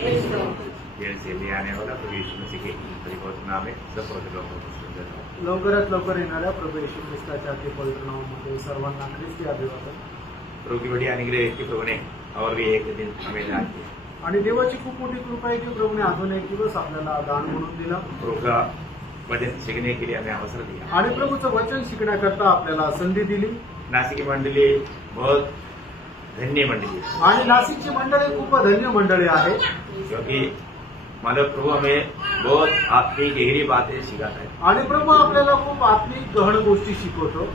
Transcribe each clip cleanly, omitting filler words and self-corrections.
देर से ले आने वाला प्रभु यीशु मसीह के परिवर्तन नाम में सब प्रकट लवकरात लवकर येणाऱ्या प्रभू येशू ख्रिस्ताच्या अति पवित्र नावामध्ये सर्वांना ख्रिस्ती अभिवादन. प्रभु की बड़ी अनुग्रह है कि प्रभु ने और भी एक दिन हमें दान दिया. आणि देवाची खूप मोठी कृपा आहे की प्रभूने अजून एक दिवस आपल्याला दान म्हणून दिला प्रभु का वचन सीखने के लिए हमें अवसर दिया. आणि प्रभूचं वचन शिकण्याकरता आपल्याला संधी दिली. नासिक की मंडली बहुत धन्य मंडली है, आणि नाशिकची मंडळी खूप धन्य मंडळी आहे, क्योंकि मतलब प्रभु हमें बहुत आपकी गहरी बातें सिखाता है. आणि प्रभू आपल्याला खूप आत्मिक गहन गोष्टी शिकवतो.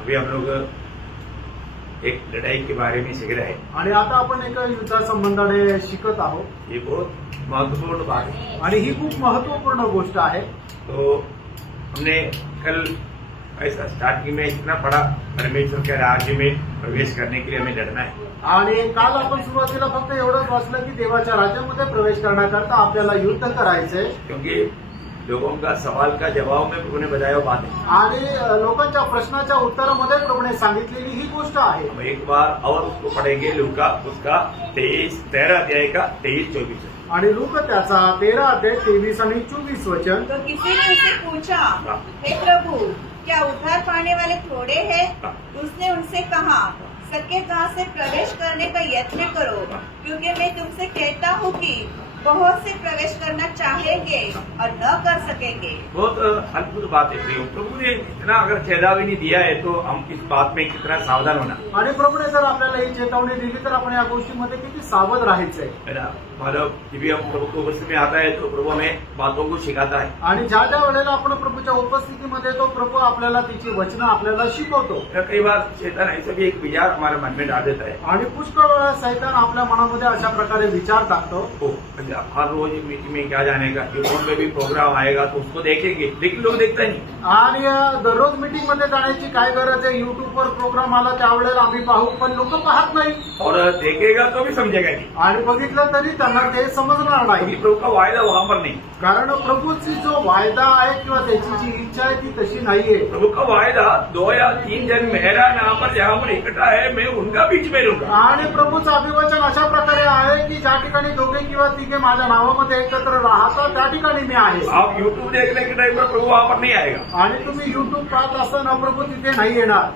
अभी हम लोग एक लड़ाई के बारे में सीख रहे हैं. आणि आता आपण एका युद्धासंबंधाने शिकत आहोत. ये बहुत महत्वपूर्ण बात है. आणि ही खूप महत्वपूर्ण गोष्ट आहे. तो हमने कल ऐसा स्टार्टिंग में इतना बड़ा परमेश्वर के राज्य में प्रवेश करने के लिए हमें लड़ना है. आणि काल आपण सुरुवातीला फक्त एवढंच वाचलं की देवाच्या राज्यामध्ये प्रवेश करण्याकरता आपल्याला युद्ध करायचंय. क्योंकि लोगों का सवाल का जवाब में प्रभु ने बताया बात है. आणि लोकांच्या प्रश्नाच्या उत्तरामध्ये प्रभूने सांगितलेली ही गोष्ट आहे. हम एक बार और उसको पढ़ेंगे. लूका उसका 13 अध्याय का 23-24. आणि लोक त्याचा 13 अध्याय 23 आणि 24 वचन. तो किसी ने उससे पूछा, हे प्रभु, क्या उद्धार पाने वाले थोड़े हैं? उसने उनसे कहा, सके कहाँ से प्रवेश करने का यत्न करो, क्योंकि मैं तुमसे कहता हूँ कि बहुत से प्रवेश करना चाहेंगे और न कर सकेंगे. बहुत अद्भुत बात है. प्रभु ने इतना अगर चेतावनी दिया है तो हम इस बात में कितना सावधान होना आणि प्रभूने जर आपल्याला ही चेतावणी दिली तर आपण या गोष्टीमध्ये किती सावध राहायचंय. है ना. मतलब जब भी हम प्रभु को उपस्थिति में आता है तो प्रभु हमें बातों को सिखाता है. आणि ज्या ज्या वेळेला आपण प्रभूच्या उपस्थितीमध्ये तो प्रभू आपल्याला तिची वचनं आपल्याला शिकवतो. कई बार शैतान ऐसा भी एक विचार हमारे मन में डाल देता है. आणि पुष्कळ वेळा सैतान आपल्या मनामध्ये अशा प्रकारे विचार टाकतो. हर रोज मीटिंग में क्या जाने का, यूट्यूब पे भी प्रोग्राम आएगा तो उसको देखेंगे, लेकिन लोग देखते नहीं. आणि दररोज मीटिंग मध्ये जाण्याची काय गरज आहे. युट्यूबवर प्रोग्राम आला त्यावेळेला आम्ही पाहू, पण लोक पाहत नाही. और देखेगा तो भी समझेगा नहीं. आणि बघितलं तरी त्यांना ते समजणार क्योंकि नाही. प्रभु का वायदा वहां पर नहीं. कारण प्रभूची जो वायदा आहे किंवा त्याची जी इच्छा आहे ती तशी नाहीये. प्रभु का वायदा 2 या 3 जन मेरा नाम पर जहाँ पर इकट्ठा है मैं उनका बीच में रहूंगा. आणि प्रभूचं अभिवचन अशा प्रकारे आहे की ज्या ठिकाणी दोघे किंवा तिघे माझ्या नावामध्ये एकत्र राहतात त्या ठिकाणी मी आहे. आप यूट्यूब देखने के टाइम पर प्रभु वहां पर नहीं आएगा. आणि तुम्ही युट्यूब पाहत असताना प्रभू तिथे नाही येणार.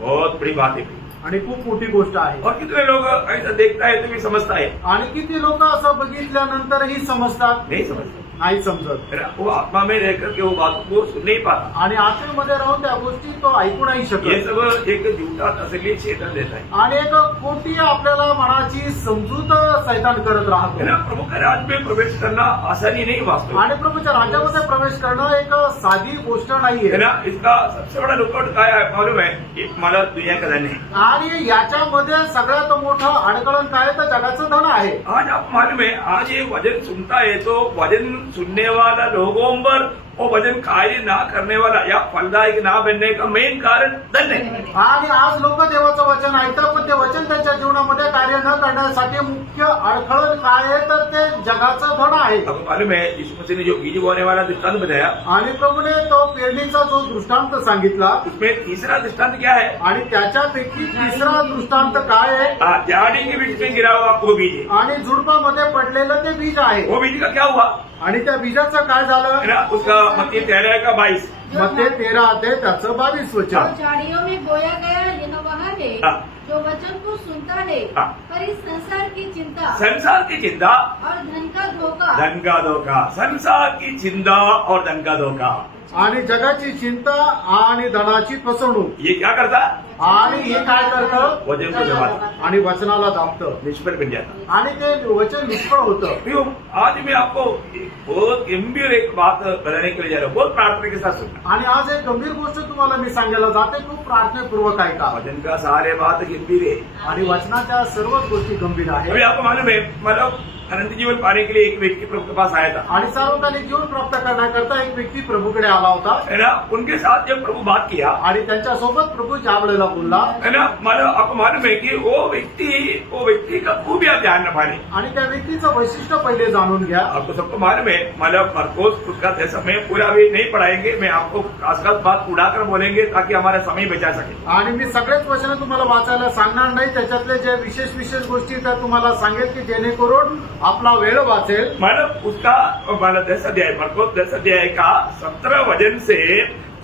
बहुत बड़ी बात है. आणि खूप मोठी गोष्ट आहे. और कितने लोग ऐसा देखता है तो भी समझता है. आणि किती लोक असं बघितल्यानंतरही समजतात नहीं समझते. नाही समजत. वो आत्मा में रहकर के वो बात को सुन नहीं पाता. आणि आतमध्ये राहून त्या गोष्टी तो ऐकू नाही ये शकत. सब एक झूठा तसली चेतन देता है. आणि एक खोटी आपल्याला मनाची समजूत सैतान करत है राहतो. ना. प्रभु के राज्य में प्रवेश करना आसानी नहीं वास्तव. आणि प्रभूच्या राज्यामध्ये प्रवेश करणं एक साधी गोष्ट है नाहीये. ना. इसका सबसे बड़ा रुकावट क्या है मालूम है. एक मला दुनिया का धन है. आणि याच्यामध्ये सगळ्यात मोठं अडकळण काय तर जगाचं धन आहे. आज आप मालूम है, आज ये वजन सुनता है तो वजन सुनने वाला लोगों पर वो वजन कार्य ना करने वाला या फलदायक ना बनने का मेन कारण धन है. आणि आज लोक देवाचं वचन ऐकतात, पण ते वचन त्यांच्या जीवनामध्ये कार्य न करण्यासाठी मुख्य अडखळण काय आहे तर ते जगाचं धन आहे. आपको मालूम है यीशु मसीह ने जो बीज बोने वाला दृष्टांत बताया, आणि प्रभूने तो पेरणीचा जो दृष्टांत सांगितला उसमें तीसरा दृष्टांत क्या है. आणि त्याच्यापैकी तिसरा दृष्टांत काय आहे. झाड़ी के बीच में गिरा हुआ वो बीज है. आणि झुडपामध्ये पडलेलं ते बीज आहे. वो बीज का क्या हुआ. आणि त्या बीजाचं काय है झालं. ना. उसका मत्ती 13 का 22. मत्ती 13 अध्याय त्याचं 22 वचन. और झाड़ियों में बोया गया यह वह है हाँ. जो वचन को सुनता है, हाँ. पर इस संसार की चिंता संसार की चिंता और धन का धोखा धन का धोखा. संसार की चिंता और धन का धोखा. आणि जगाची चिंता आणि धनाची फसवणूक. ये क्या करता. आणि हे काय करतं. वजन को दबाता. आणि वचनाला दाबतं. निष्फल बन जाता. आणि ते वचन निष्फळ होतं. क्यों. आज मैं आपको एक बहुत गंभीर एक बात बताने के लिए जा रहा हूँ. बहुत प्रार्थना के साथ सुनना. आणि आज एक गंभीर गोष्ट तुम्हाला मी सांगायला जाते. खूप प्रार्थनापूर्वक ऐका. वजन का सारे बात गंभीर है. आणि वचनाच्या सर्व गोष्टी गंभीर अभी आहेत. आपको मालूम है, मतलब अनंत जीवन पाने के लिए एक व्यक्ति प्रभु के पास आया था. आणि सार्वकालिक जीवन प्राप्त करण्याकरता एक व्यक्ती प्रभूकडे आला होता. है ना. उनके साथ जब प्रभु बात किया, आणि त्यांच्यासोबत प्रभू ज्या वेळेला बोलला, है ना, मतलब आपको मालूम है कि वो व्यक्ति व्यक्ति का खूबियां ध्यान रखवानी। आणि त्या व्यक्तीचं वैशिष्ट्य पहिले जाणून घ्या. आपको सबको मालूम है, मतलब मरकोस उसका जैसा मैं पूरा भी नहीं पढ़ाएंगे, मैं आपको खास खास बात उड़ाकर बोलेंगे ताकि हमारा समय बचा सके। आणि मी सगळेच वचन तुम्हाला वाचायला सांगणार नाही, त्याच्यातले जे विशेष गोष्टी त्या तुम्हाला सांगेल की जेणेकरून आपला वेळ वाचेल. मतलब उसका मतलब 10 अध्याय मरकोस 10 अध्याय का 17 वचन से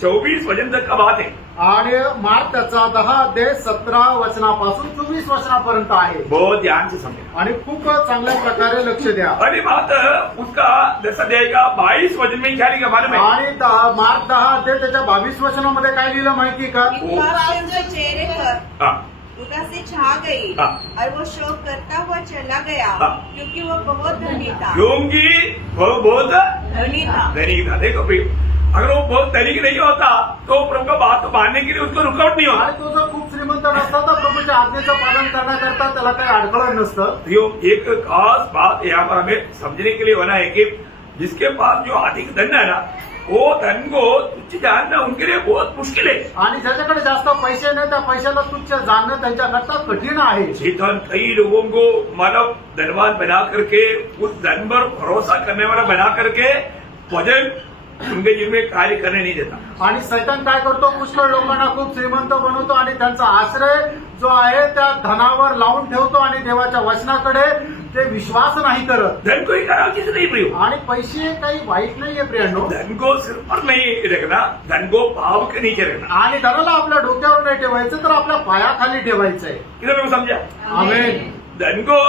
24 वचन तक का बात है। आणि मार्क त्याचा 10 अध्याय 17 वचनापासून 24 वचनापर्यंत आहे. बहुत ध्यान से समझे आणि खूप चांगल्या प्रकारे लक्ष द्या. पहली बात उसका 10 अध्याय का 22 वचन में क्या लिखा मालूम है? आणि मार्क 10 अध्याय त्याच्या 22 वचनामध्ये काय लिहिलं माहिती का? विश्वास से उसके चेहरे पर हाँ, उदासी छा गई हाँ। और वो शोक करता हुआ चला गया, हाँ। क्योंकि वो बहुत धनी था। क्योंकि वो बहुत धनी था। धनी था। देखो भाई, अगर वो बहुत धनिक नहीं होता तो प्रभु का बात मानने के लिए उसको रुकावट नहीं होता। आणि तो जर खूप श्रीमंत नसता तर प्रभूच्या आज्ञेचं पालन करण्याकरता त्याला काही अडथळा नसतं. यो एक खास बात यहाँ पर हमें समझने के लिए होना है कि जिसके पास जो अधिक धन है ना, वो धन को तुच्छ जानना उनके लिए बहुत मुश्किल है। आणि ज्याच्याकडे जास्त पैसे नाही त्या पैशाला तुच्छ जाणणं त्यांच्याकरता कठीण आहे. शैतान कई लोगों को मानव धनवान बना करके, उस धन पर भरोसा करने वाला बना करके वजन उनके जीवन में कार्य करने नहीं देता। आणि सैतान काय करतो, पुष्कळ लोकांना खूप श्रीमंत बनवतो आणि त्यांचा आश्रय जो आहे त्या धनावर लावून ठेवतो आणि देवाच्या वचनाकडे ते विश्वास नाही करत. धन को ही खराब चीज नहीं प्रियो। आणि पैसे काही वाईट नाहीये प्रियांनो. धन को सिर पर नहीं रखना, धन को पाव के नीचे रखना। आणि धनाला आपल्या डोक्यावर नाही ठेवायचं तर आपल्या पायाखाली ठेवायचंय. किधर में समझा? आमेन. धन को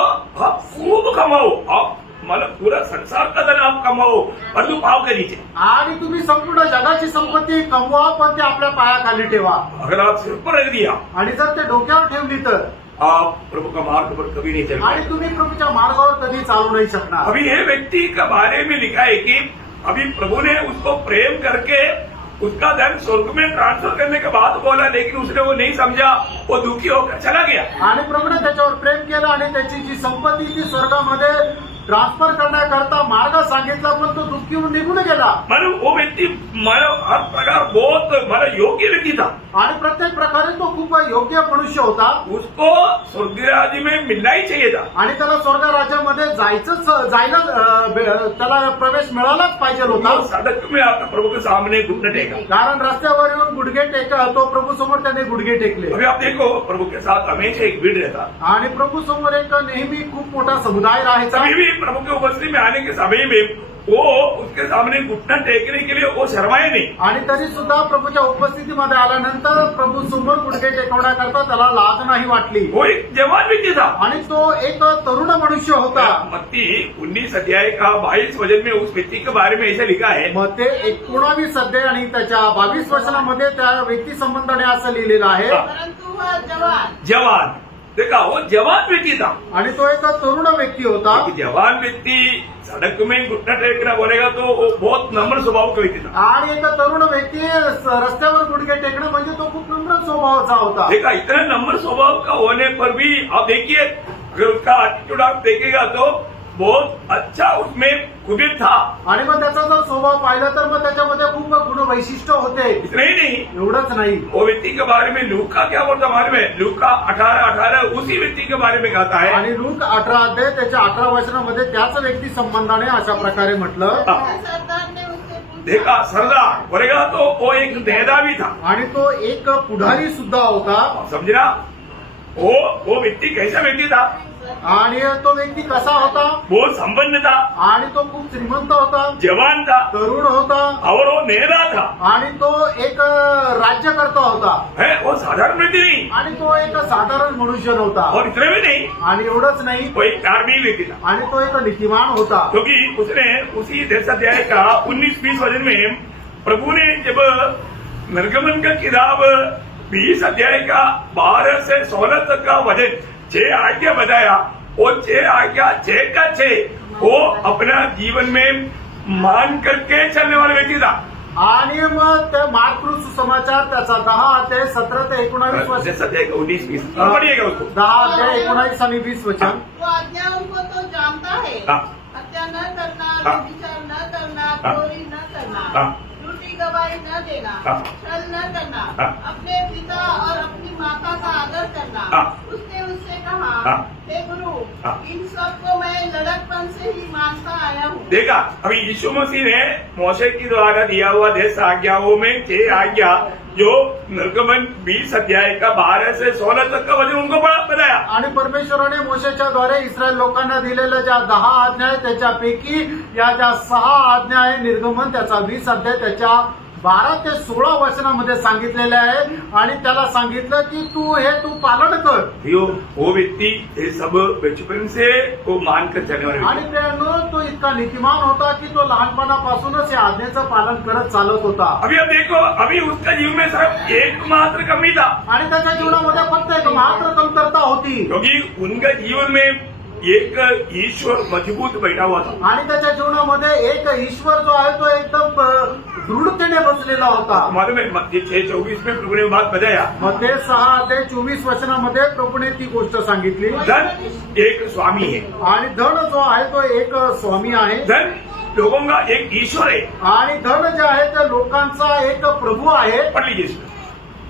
आप खूब कमाओ, आप मतलब पूरा संसार का धन आप कमाओ, परंतु पाव के नीचे। आणि तुम्ही संपूर्ण जगाची संपत्ती कमवा पण ते आपल्या पायाखाली ठेवा. अगर आप सिर पर रख दिया, आणि जर ते डोक्यावर ठेवली तर आप प्रभु का मार्ग पर कभी नहीं चल आणि पाएंगे। तुम्ही प्रभूच्या मार्गावर कधी चालू नहीं शकणार. अभी ये व्यक्ति के बारे में लिखा है कि अभी प्रभु ने उसको प्रेम करके उसका धन स्वर्ग में ट्रांसफर करने के बाद बोला, लेकिन उसने वो नहीं समझा, वो दुखी होकर चला गया। आणि प्रभूने त्याच्यावर प्रेम केलं आणि त्याची जी संपत्ती ती स्वर्गामध्ये ट्रान्सफर करण्याकरता मार्ग सांगितला पण तो दुःखी होऊन निघून गेला. मतलब वो व्यक्ति मतलब हर प्रकार बहुत मतलब योग्य व्यक्ति था। आणि प्रत्येक प्रकारे तो खूप योग्य मनुष्य होता. उसको स्वर्ग राज्य में मिलना ही चाहिए था। आणि त्याला स्वर्ग राज्यामध्ये जायला त्याला प्रवेश मिळालाच पाहिजे होता. वो सड़क में आता प्रभु के सामने घुटने टेका। कारण रस्त्यावर येऊन गुडघे तो प्रभू समोर त्याने गुडघे टेकले. अभी आप देखो, प्रभु के साथ हमेशा एक भीड़ रहता। आणि प्रभू समोर एक नेहमी खूप मोठा समुदाय राहायचा. कभी भी प्रभु के उपस्थिति में आने के समय में वो उसके सामने घुटना टेकने के लिए वो शर्माए नहीं। आणि तरी सुद्धा प्रभूच्या उपस्थितीमध्ये आल्यानंतर प्रभू समोर गुडघे टेकवण्याकरता त्याला लाज नाही वाटली. वो एक जवान व्यक्ति था। आणि तो एक तरुण मनुष्य होता. मत्ती 19 अध्याय का 22 वचन में उस व्यक्ति के बारे में ऐसा लिखा है। मग ते 19 अध्याय आणि त्याच्या 22 वचनामध्ये त्या व्यक्ती संबंधाने असं लिहिलेलं आहे. परंतु वह जवान जवान, देखा वो जवान व्यक्ति था। आणि तो एक तरुण व्यक्ती होता. एक जवान व्यक्ति सड़क में घुटना टेकना बोलेगा तो वो बहुत नम्र स्वभाव का व्यक्ति था। आणि एक तरुण व्यक्ती रस्त्यावर गुडघे टेकणं म्हणजे तो खूप नम्र स्वभावाचा होता. देखा, इतना नम्र स्वभाव का होने पर भी आप देखिए, अगर उसका एटीट्यूड आप देखेगा तो बहुत अच्छा उसमें खूबियत था। आणि मग त्याचा जर स्वभाव पाहिला तर मग त्याच्यामध्ये खूप गुण वैशिष्ट्य होते. इतना ही नहीं, एवढंच नाही, वो व्यक्ति के बारे में लूका क्या बोलता मालूम है? लूका 18:18 उसी व्यक्ति के बारे में कहता है। आणि लूक 18 अध्याय त्याच्या 18 वचनामध्ये त्याच व्यक्ती संबंधाने अशा प्रकारे म्हटलं. सरदार ने उससे पूछा, देखा, सरदार बोलेगा तो वो एक नेता भी था। आणि तो एक पुढारी सुद्धा होता. समझना, वो व्यक्ति कैसा व्यक्ति था? आणि तो व्यक्ती कसा होता? बहुत संपन्न था, आणि तो खूप श्रीमंत होता, जवान था तरुण होता, और वो नेता था। आणि तो एक राज्यकर्ता होता. है वो साधारण व्यक्ति नहीं, आणि तो एक साधारण मनुष्य नव्हता. और इतने भी नहीं, आणि एवढंच नाही, वो एक धार्मिक व्यक्ति था। आणि तो एक नीतिमान होता. क्योंकि उसने उसी 10 अध्याय का 19-20 वचन में प्रभु ने जब निर्गमन का किताब 20 अध्याय का 12 से 16 तक का वचन 6 आज्ञा बताया, वो 6 आज्ञा 6 का 6 वो अपना जीवन में मान करके चलने वाला व्यक्ति था। आणि मग त्या मार्क सुसमाचार त्याचा 10 अध्याय 17 ते 19 वचन, 10 अध्याय का 19-20 पढ़िएगा उसको। 10 अध्याय 19 आणि 20 वचन. वो आज्ञा उनको तो जानता है, हाँ। हत्या न करना, हाँ। व्यभिचार न करना, हाँ। चोरी न करना, हाँ। झूठ झूठी गवाही न देना, हाँ। छल न करना, हाँ। अपने पिता और अपनी माता का आदर करना। हाँ। उसने उससे कहा, हाँ। हे गुरु, हाँ। इन सबको मैं लड़कपन से ही मानता आया हूँ। देखा, अभी यीशु मसीह ने मोशे की द्वारा दिया हुआ 10 आज्ञाओं में 6 आज्ञा जो निर्गमन 20 अध्याय का 12 से 16 तक का वचन उनको बताया। आणि परमेश्वराने मोशेच्या द्वारे इस्रायल लोकांना दिलेल्या ज्या 10 आज्ञा आहेत त्याच्यापैकी या ज्या 6 आज्ञा आहे निर्गमन त्याचा 20 अध्याय त्याच्या 12 ते 16 वचनामध्ये सांगितलेले आहे आणि त्याला सांगितलं की तू पालन कर। वो व्यक्ति ये सब बचपन से वो मानकर चलने वाला आणि व्यक्ति। त्यानं तो इतका नीतिमान होता की तो लहानपणापासूनच या आज्ञेचं पालन करत चालत होता अभी अब देखो, अभी उसका जीवन में सिर्फ एकमात्र कमी था, आणि त्याच्या जीवनामध्ये फक्त एक मात्र कमतरता होती क्योंकि उनका जीवन में एक ईश्वर मजबूत बैठा हुआ था। आणि त्याच्या जीवनामध्ये एक ईश्वर जो आहे तो एकदम दृढतेने बसलेला होता। मालूम है मत्ती 6:24 में प्रभु ने बात बताया, मध्ये 6 ते 24 वचनामध्ये प्रभूने ती गोष्ट सांगितली। धन एक स्वामी है, आणि धन जो आहे तो एक स्वामी आहे धन लोगों का एक ईश्वर है। आणि धन जे आहे ते लोकांचा एक प्रभू आहे। पढ़ लीजिए इसमें।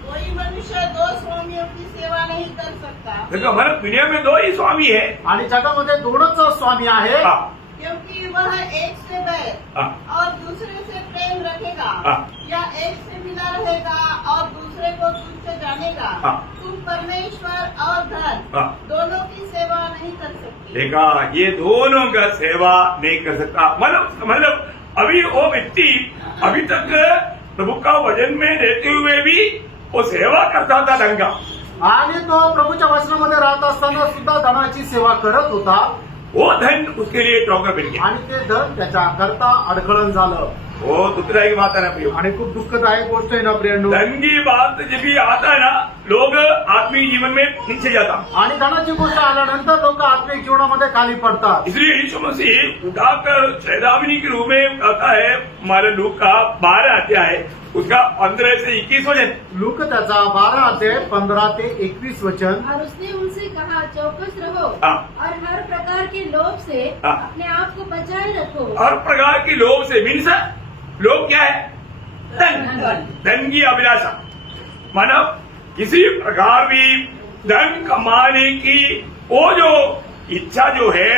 कोई मनुष्य 2 स्वामियों की सेवा नहीं कर सकता, देखो, हमारे दुनिया में 2 ही स्वामी है। आणि जगामध्ये 2च स्वामी आहे हाँ, क्योंकि वह एक से बैर हाँ, और दूसरे से प्रेम रखेगा, हाँ। या एक से मिला रहेगा और दूसरे को तुच्छ जानेगा। हाँ। तुम परमेश्वर और धन हाँ। दोनों की सेवा नहीं कर सकते। देखा, ये दोनों का सेवा नहीं कर सकता। मतलब अभी वो व्यक्ति अभी तक प्रभु का वचन में रहते हुए भी वो सेवा करता था धन का। आणि तो प्रभूच्या वचनामध्ये राहत असताना सुद्धा धनाची सेवा करत होता वो धन उसके लिए टोकर बन गया। आणि ते धन त्याच्या करता अडखळण झालं। वो दुखदायी की बात है ना प्रियो। आणि खूप दुःखदायक गोष्ट आहे ना प्रियंडू। धन की बात जब भी आता है ना, लोग आत्मिक जीवन में नीचे जाता। आणि धनाची गोष्ट आल्यानंतर लोक आत्मिक जीवनामध्ये खाली पडतात। इसलिए यीशु मसीह उठाकर चेतावनी के रूप में कहता है, हमारे लूक का 12 अध्याय उसका 15 से 21 वचन। लूक त्याचा 12 अध्याय 15 ते 21 वचन। और उसने उनसे कहा, चौकस रहो हाँ। और हर प्रकार के लोभ से हाँ। अपने आप को बचाए रखो। हर प्रकार की लोभ से मीन्स लोभ क्या है? धन, धन की अभिलाषा। मानव किसी प्रकार भी धन कमाने की वो जो इच्छा जो है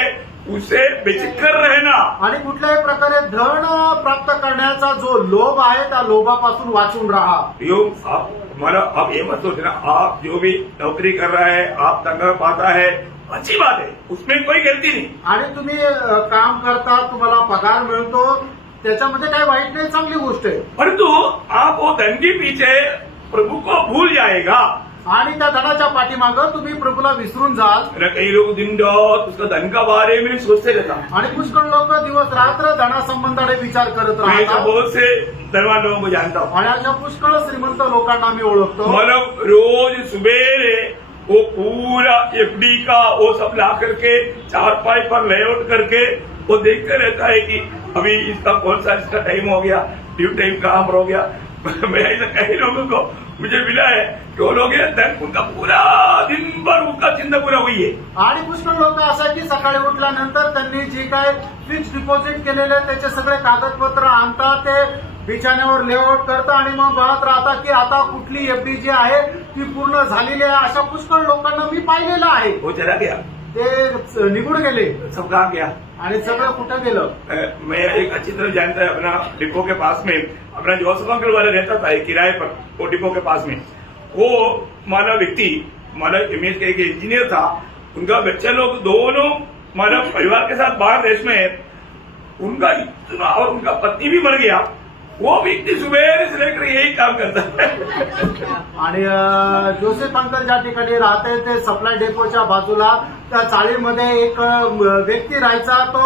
उसे बेचकर रहना। आणि कुठल्याही प्रकारे धन प्राप्त करण्याचा जो लोभ आहे त्या लोभापासून वाचून राहा। यो आप ये मत सोचना, आप जो भी नौकरी कर रहा है, आप तनख्वाह पाता है, अच्छी बात है, उसमें कोई गलती नहीं। आणि तुम्ही काम करता, तुम्हाला पगार मिळतो, त्याच्यामध्ये काही वाईट नाही, चांगली गोष्ट आहे। परंतु आप वो धन के पीछे प्रभु को भूल जाएगा। आणि त्या धनाच्या पाठीमागं तुम्ही प्रभूला विसरून जाल। कई लोग दिन रात उसका धन का बारे में सोचते रहता। आणि पुष्कळ लोक दिवस रात्र धनासंबंधाने विचार करत मैं ऐसा राहतात। बहुत से धनवान लोगों को जानता हूँ। आणि अशा पुष्कळ श्रीमंत लोकांना मी ओळखतो। मतलब रोज सुबेरे वो पूरा एफडी का वो सब ला करके चारपाई पर लेआउट करके वो देखते रहता है कि अभी इसका कौन सा इसका टाइम हो गया, ड्यू टाइम कहाँ पर हो गया। मैं ऐसा कई लोगों को मुझे मिला है कि वो लोग धन उनका पूरा दिन भर उनका चिंता पूरा हुई है। आणि पुष्कळ लोक असं आहे की सकाळी उठल्यानंतर त्यांनी जे काय फिक्स डिपॉझिट केलेले त्याचे सगळे कागदपत्र आणतात, ते बिछाण्यावर लेआउट करतात आणि मग बघत राहतात की आता कुठली एफडी जी आहे ती पूर्ण झालेली आहे। अशा पुष्कळ लोकांना मी पाहिलेलं आहे। वो चला गया, ते निघून गेले सब कहाँ गया। आणि सगळं कुठं गेलं। मैं एक अच्छी तरह जानता है, अपना डिपो के पास में अपना जोसेफ अंकल वाला रहता था एक किराए पर, वो डिपो के पास में वो माना व्यक्ति माना इमेज का एक इंजीनियर था। उनका बच्चा लोग दोनों माना परिवार के साथ बाहर देश में है। उनका इतना और उनका पत्नी भी मर गया। वो व्यक्ति सुबह से लेकर यही काम करता है। आणि जोसेफ अंकल ज्या ठिकाणी राहते ते सप्लाय डेपोच्या बाजूला त्या चाळीमध्ये एक व्यक्ती राहायचा। तो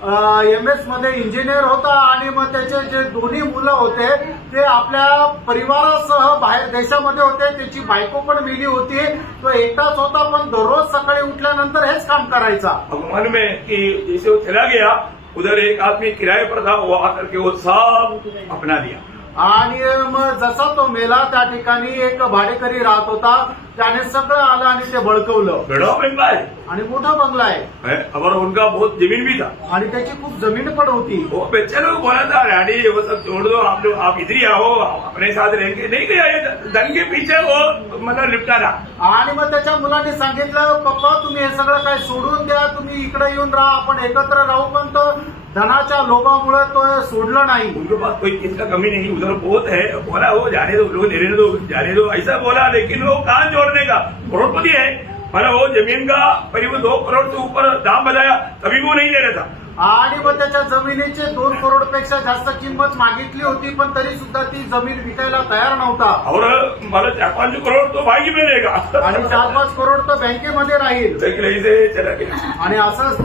MS मध्ये इंजिनियर होता आणि मग त्याचे जे दोन्ही मुलं होते ते आपल्या परिवारासह बाहेर देशामध्ये होते। त्याची बायको पण मेली होती, तो एकटाच होता, पण दररोज सकाळी उठल्यानंतर हेच काम करायचा। अब मालूम है कि जैसे वो चला गया, उधर एक आदमी किराए पर था, वो आकर के वो सब अपना दिया। आणि मग जसा तो मेला त्या ठिकाणी एक भाडेकरी राहत होता, त्याने सगळं आलं आणि ते बळकवलं. बड़ा बंगला है आणि मोठा बंगला आहे हैं? और उनका बहुत जमीन भी था. आणि त्याची खूप जमीन पण होती. वो बच्चे लोग बोला था डैडी वो सब छोड़ दो, आप लोग आप इधर ही आओ, अपने साथ रहेंगे. नहीं गया, ये धन के पीछे वो मतलब लिपटा था. आणि मग त्याच्या मुलांनी सांगितलं, पप्पा तुम्ही हे सगळं काय सोडून द्या, तुम्ही इकडे येऊन राहा, आपण एकत्र राहू. पण तो धनाच्या लोभामुळे तो सोडलं नाही. उनके पास कोई चीज का कमी नहीं, उधर बहुत है. बोला वो जाने दो, लोग लेने दो, जाने दो, ऐसा बोला. लेकिन वो कान जोड़ने का करोड़पति है, मतलब वो जमीन का करीब 2 करोड़ से ऊपर दाम बताया, तभी वो नहीं दे रहा था. आणि मग त्याच्या जमिनीचे 2 करोड पेक्षा जास्त किंमत मागितली होती, पण तरी सुद्धा ती जमीन विकायला तयार नव्हता. और मतलब 4-5 करोड़ तो भाई में देगा. आणि 4-5 करोड तर बँकेमध्ये राहील. लेकिन ऐसे चला गया. आणि असंच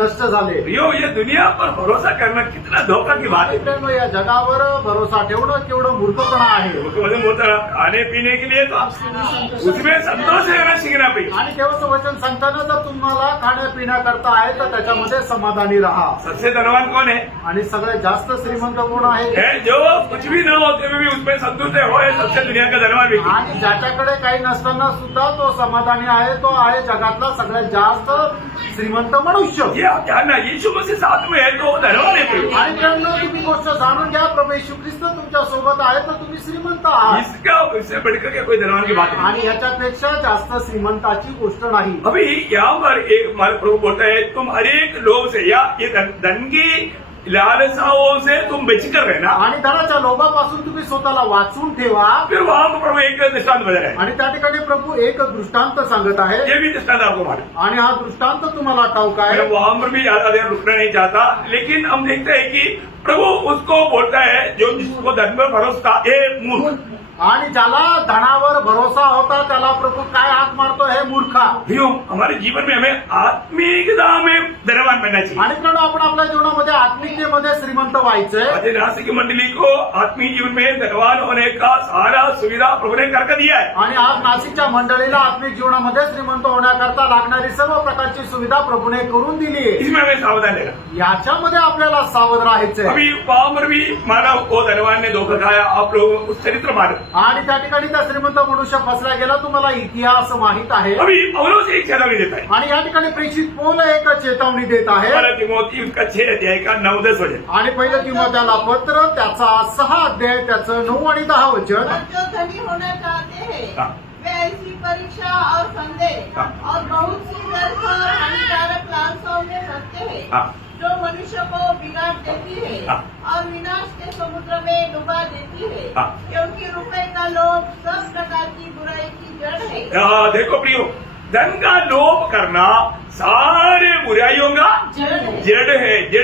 नष्ट झाले. यो ये दुनिया पर भरोसा करना कितना धोखा की बात है. मित्रांनो, या जगावर भरोसा ठेवणं केवढं मूर्खपणा आहे. मुख्यमंत्री बोलता रहा, खाने पीने के लिए तो उसमें संतोष रहना सीखना चाहिए. आणि देवाचं वचन सांगताना जर तुम्हाला खाण्यापिण्याकरता आहे तर त्याच्यामध्ये समाधानी राहा. सबसे धनवान कौन है? आणि सगळ्यात जास्त श्रीमंत कोण आहे? है जो कुछ भी न होते हुए भी उसमें संतुष्ट है, वो है सबसे दुनिया का धनवान व्यक्ति. आणि ज्याच्याकडे काही नसताना सुद्धा तो समाधानी आहे, तो आहे जगातला सगळ्यात जास्त श्रीमंत मनुष्य. ये आप जानना, यीशु मसीह साथ में है तो वो धनवान है. आणि मित्रांनो, तुम्ही गोष्ट जाणून घ्या, प्रभू येशू ख्रिस्त तुमच्या सोबत आहे तर तुम्ही श्रीमंत आहात. इसका इससे बढ़कर के कोई धनवान की बात नहीं. आणि याच्यापेक्षा जास्त श्रीमंताची गोष्ट नाही. अभी यहाँ पर एक हमारे प्रभु बोलता है, तुम हर एक लोग से या ये धन की लालसाओं से तुम बेचकर रहना. आणि धनाच्या लोभापासून तुम्ही स्वतःला वाचून ठेवा. फिर वहां पर प्रभु एक दृष्टांत बता रहे हैं. आणि त्या ठिकाणी प्रभू एक दृष्टांत सांगत आहे. ये भी दृष्टांत आपको मालूम. आणि हा दृष्टांत तुम्हाला ठाऊक आहे. मैं वहां पर भी ज्यादा देर रुकना नहीं चाहता, लेकिन हम देखते हैं कि प्रभु उसको बोलता है जो जिसको धन में भरोसा था, ए मूर्ख. आणि ज्याला धनावर भरोसा होता त्याला प्रभू काय हाक मारतो, हे मूर्खा. क्यों? हमारे जीवन में हमें आत्मिकता में धनवान बनना चाहिए. आणि मित्रांनो, आपण आपल्या जीवनामध्ये आत्मिकतेमध्ये श्रीमंत व्हायचंय. आज नासिक की मंडली को आत्मिक जीवन में धनवान होने का सारा सुविधा प्रभु ने करके दिया है. आणि आज नाशिकच्या मंडळीला आत्मिक जीवनामध्ये श्रीमंत होण्याकरता लागणारी सर्व प्रकारची सुविधा प्रभूने करून दिली आहे. इसमें हमें सावधान रहना. याच्यामध्ये आपल्याला सावध राहायचंय. अभी वहां पर भी मानव को धनवान ने धोखा खाया. आप लोग उस चरित्र मानव. आणि त्या ठिकाणी त्या श्रीमंत मनुष्य फसला गेला. तुम्हाला इतिहास माहित आहे. अभी पौलुस एक चेतावनी देता है. आणि या ठिकाणी प्रेषित पौल एक चेतावणी देत आहे. पहला तिमोथी उसका 6 अध्याय का 9-10 वचन. आणि पहिलं तिमोथेला पत्र त्याचा 6 अध्याय त्याचं 9 आणि 10 वचन. और जो धनी होना चाहते हैं हाँ. वे ऐसी परीक्षा और संदेह हाँ. और बहुत सी व्यर्थ और हानिकारक लालसाओं में फंसते हैं, हाँ. जो मनुष्य को बिगाड़ देती है हाँ. और विनाश के समुद्र में डुबा देती है. हाँ. क्योंकि रुपए का लोभ सब प्रकार की बुराई की जड़ है. देखो प्रियो, धन का लोभ करना सारे बुराइयों का जड़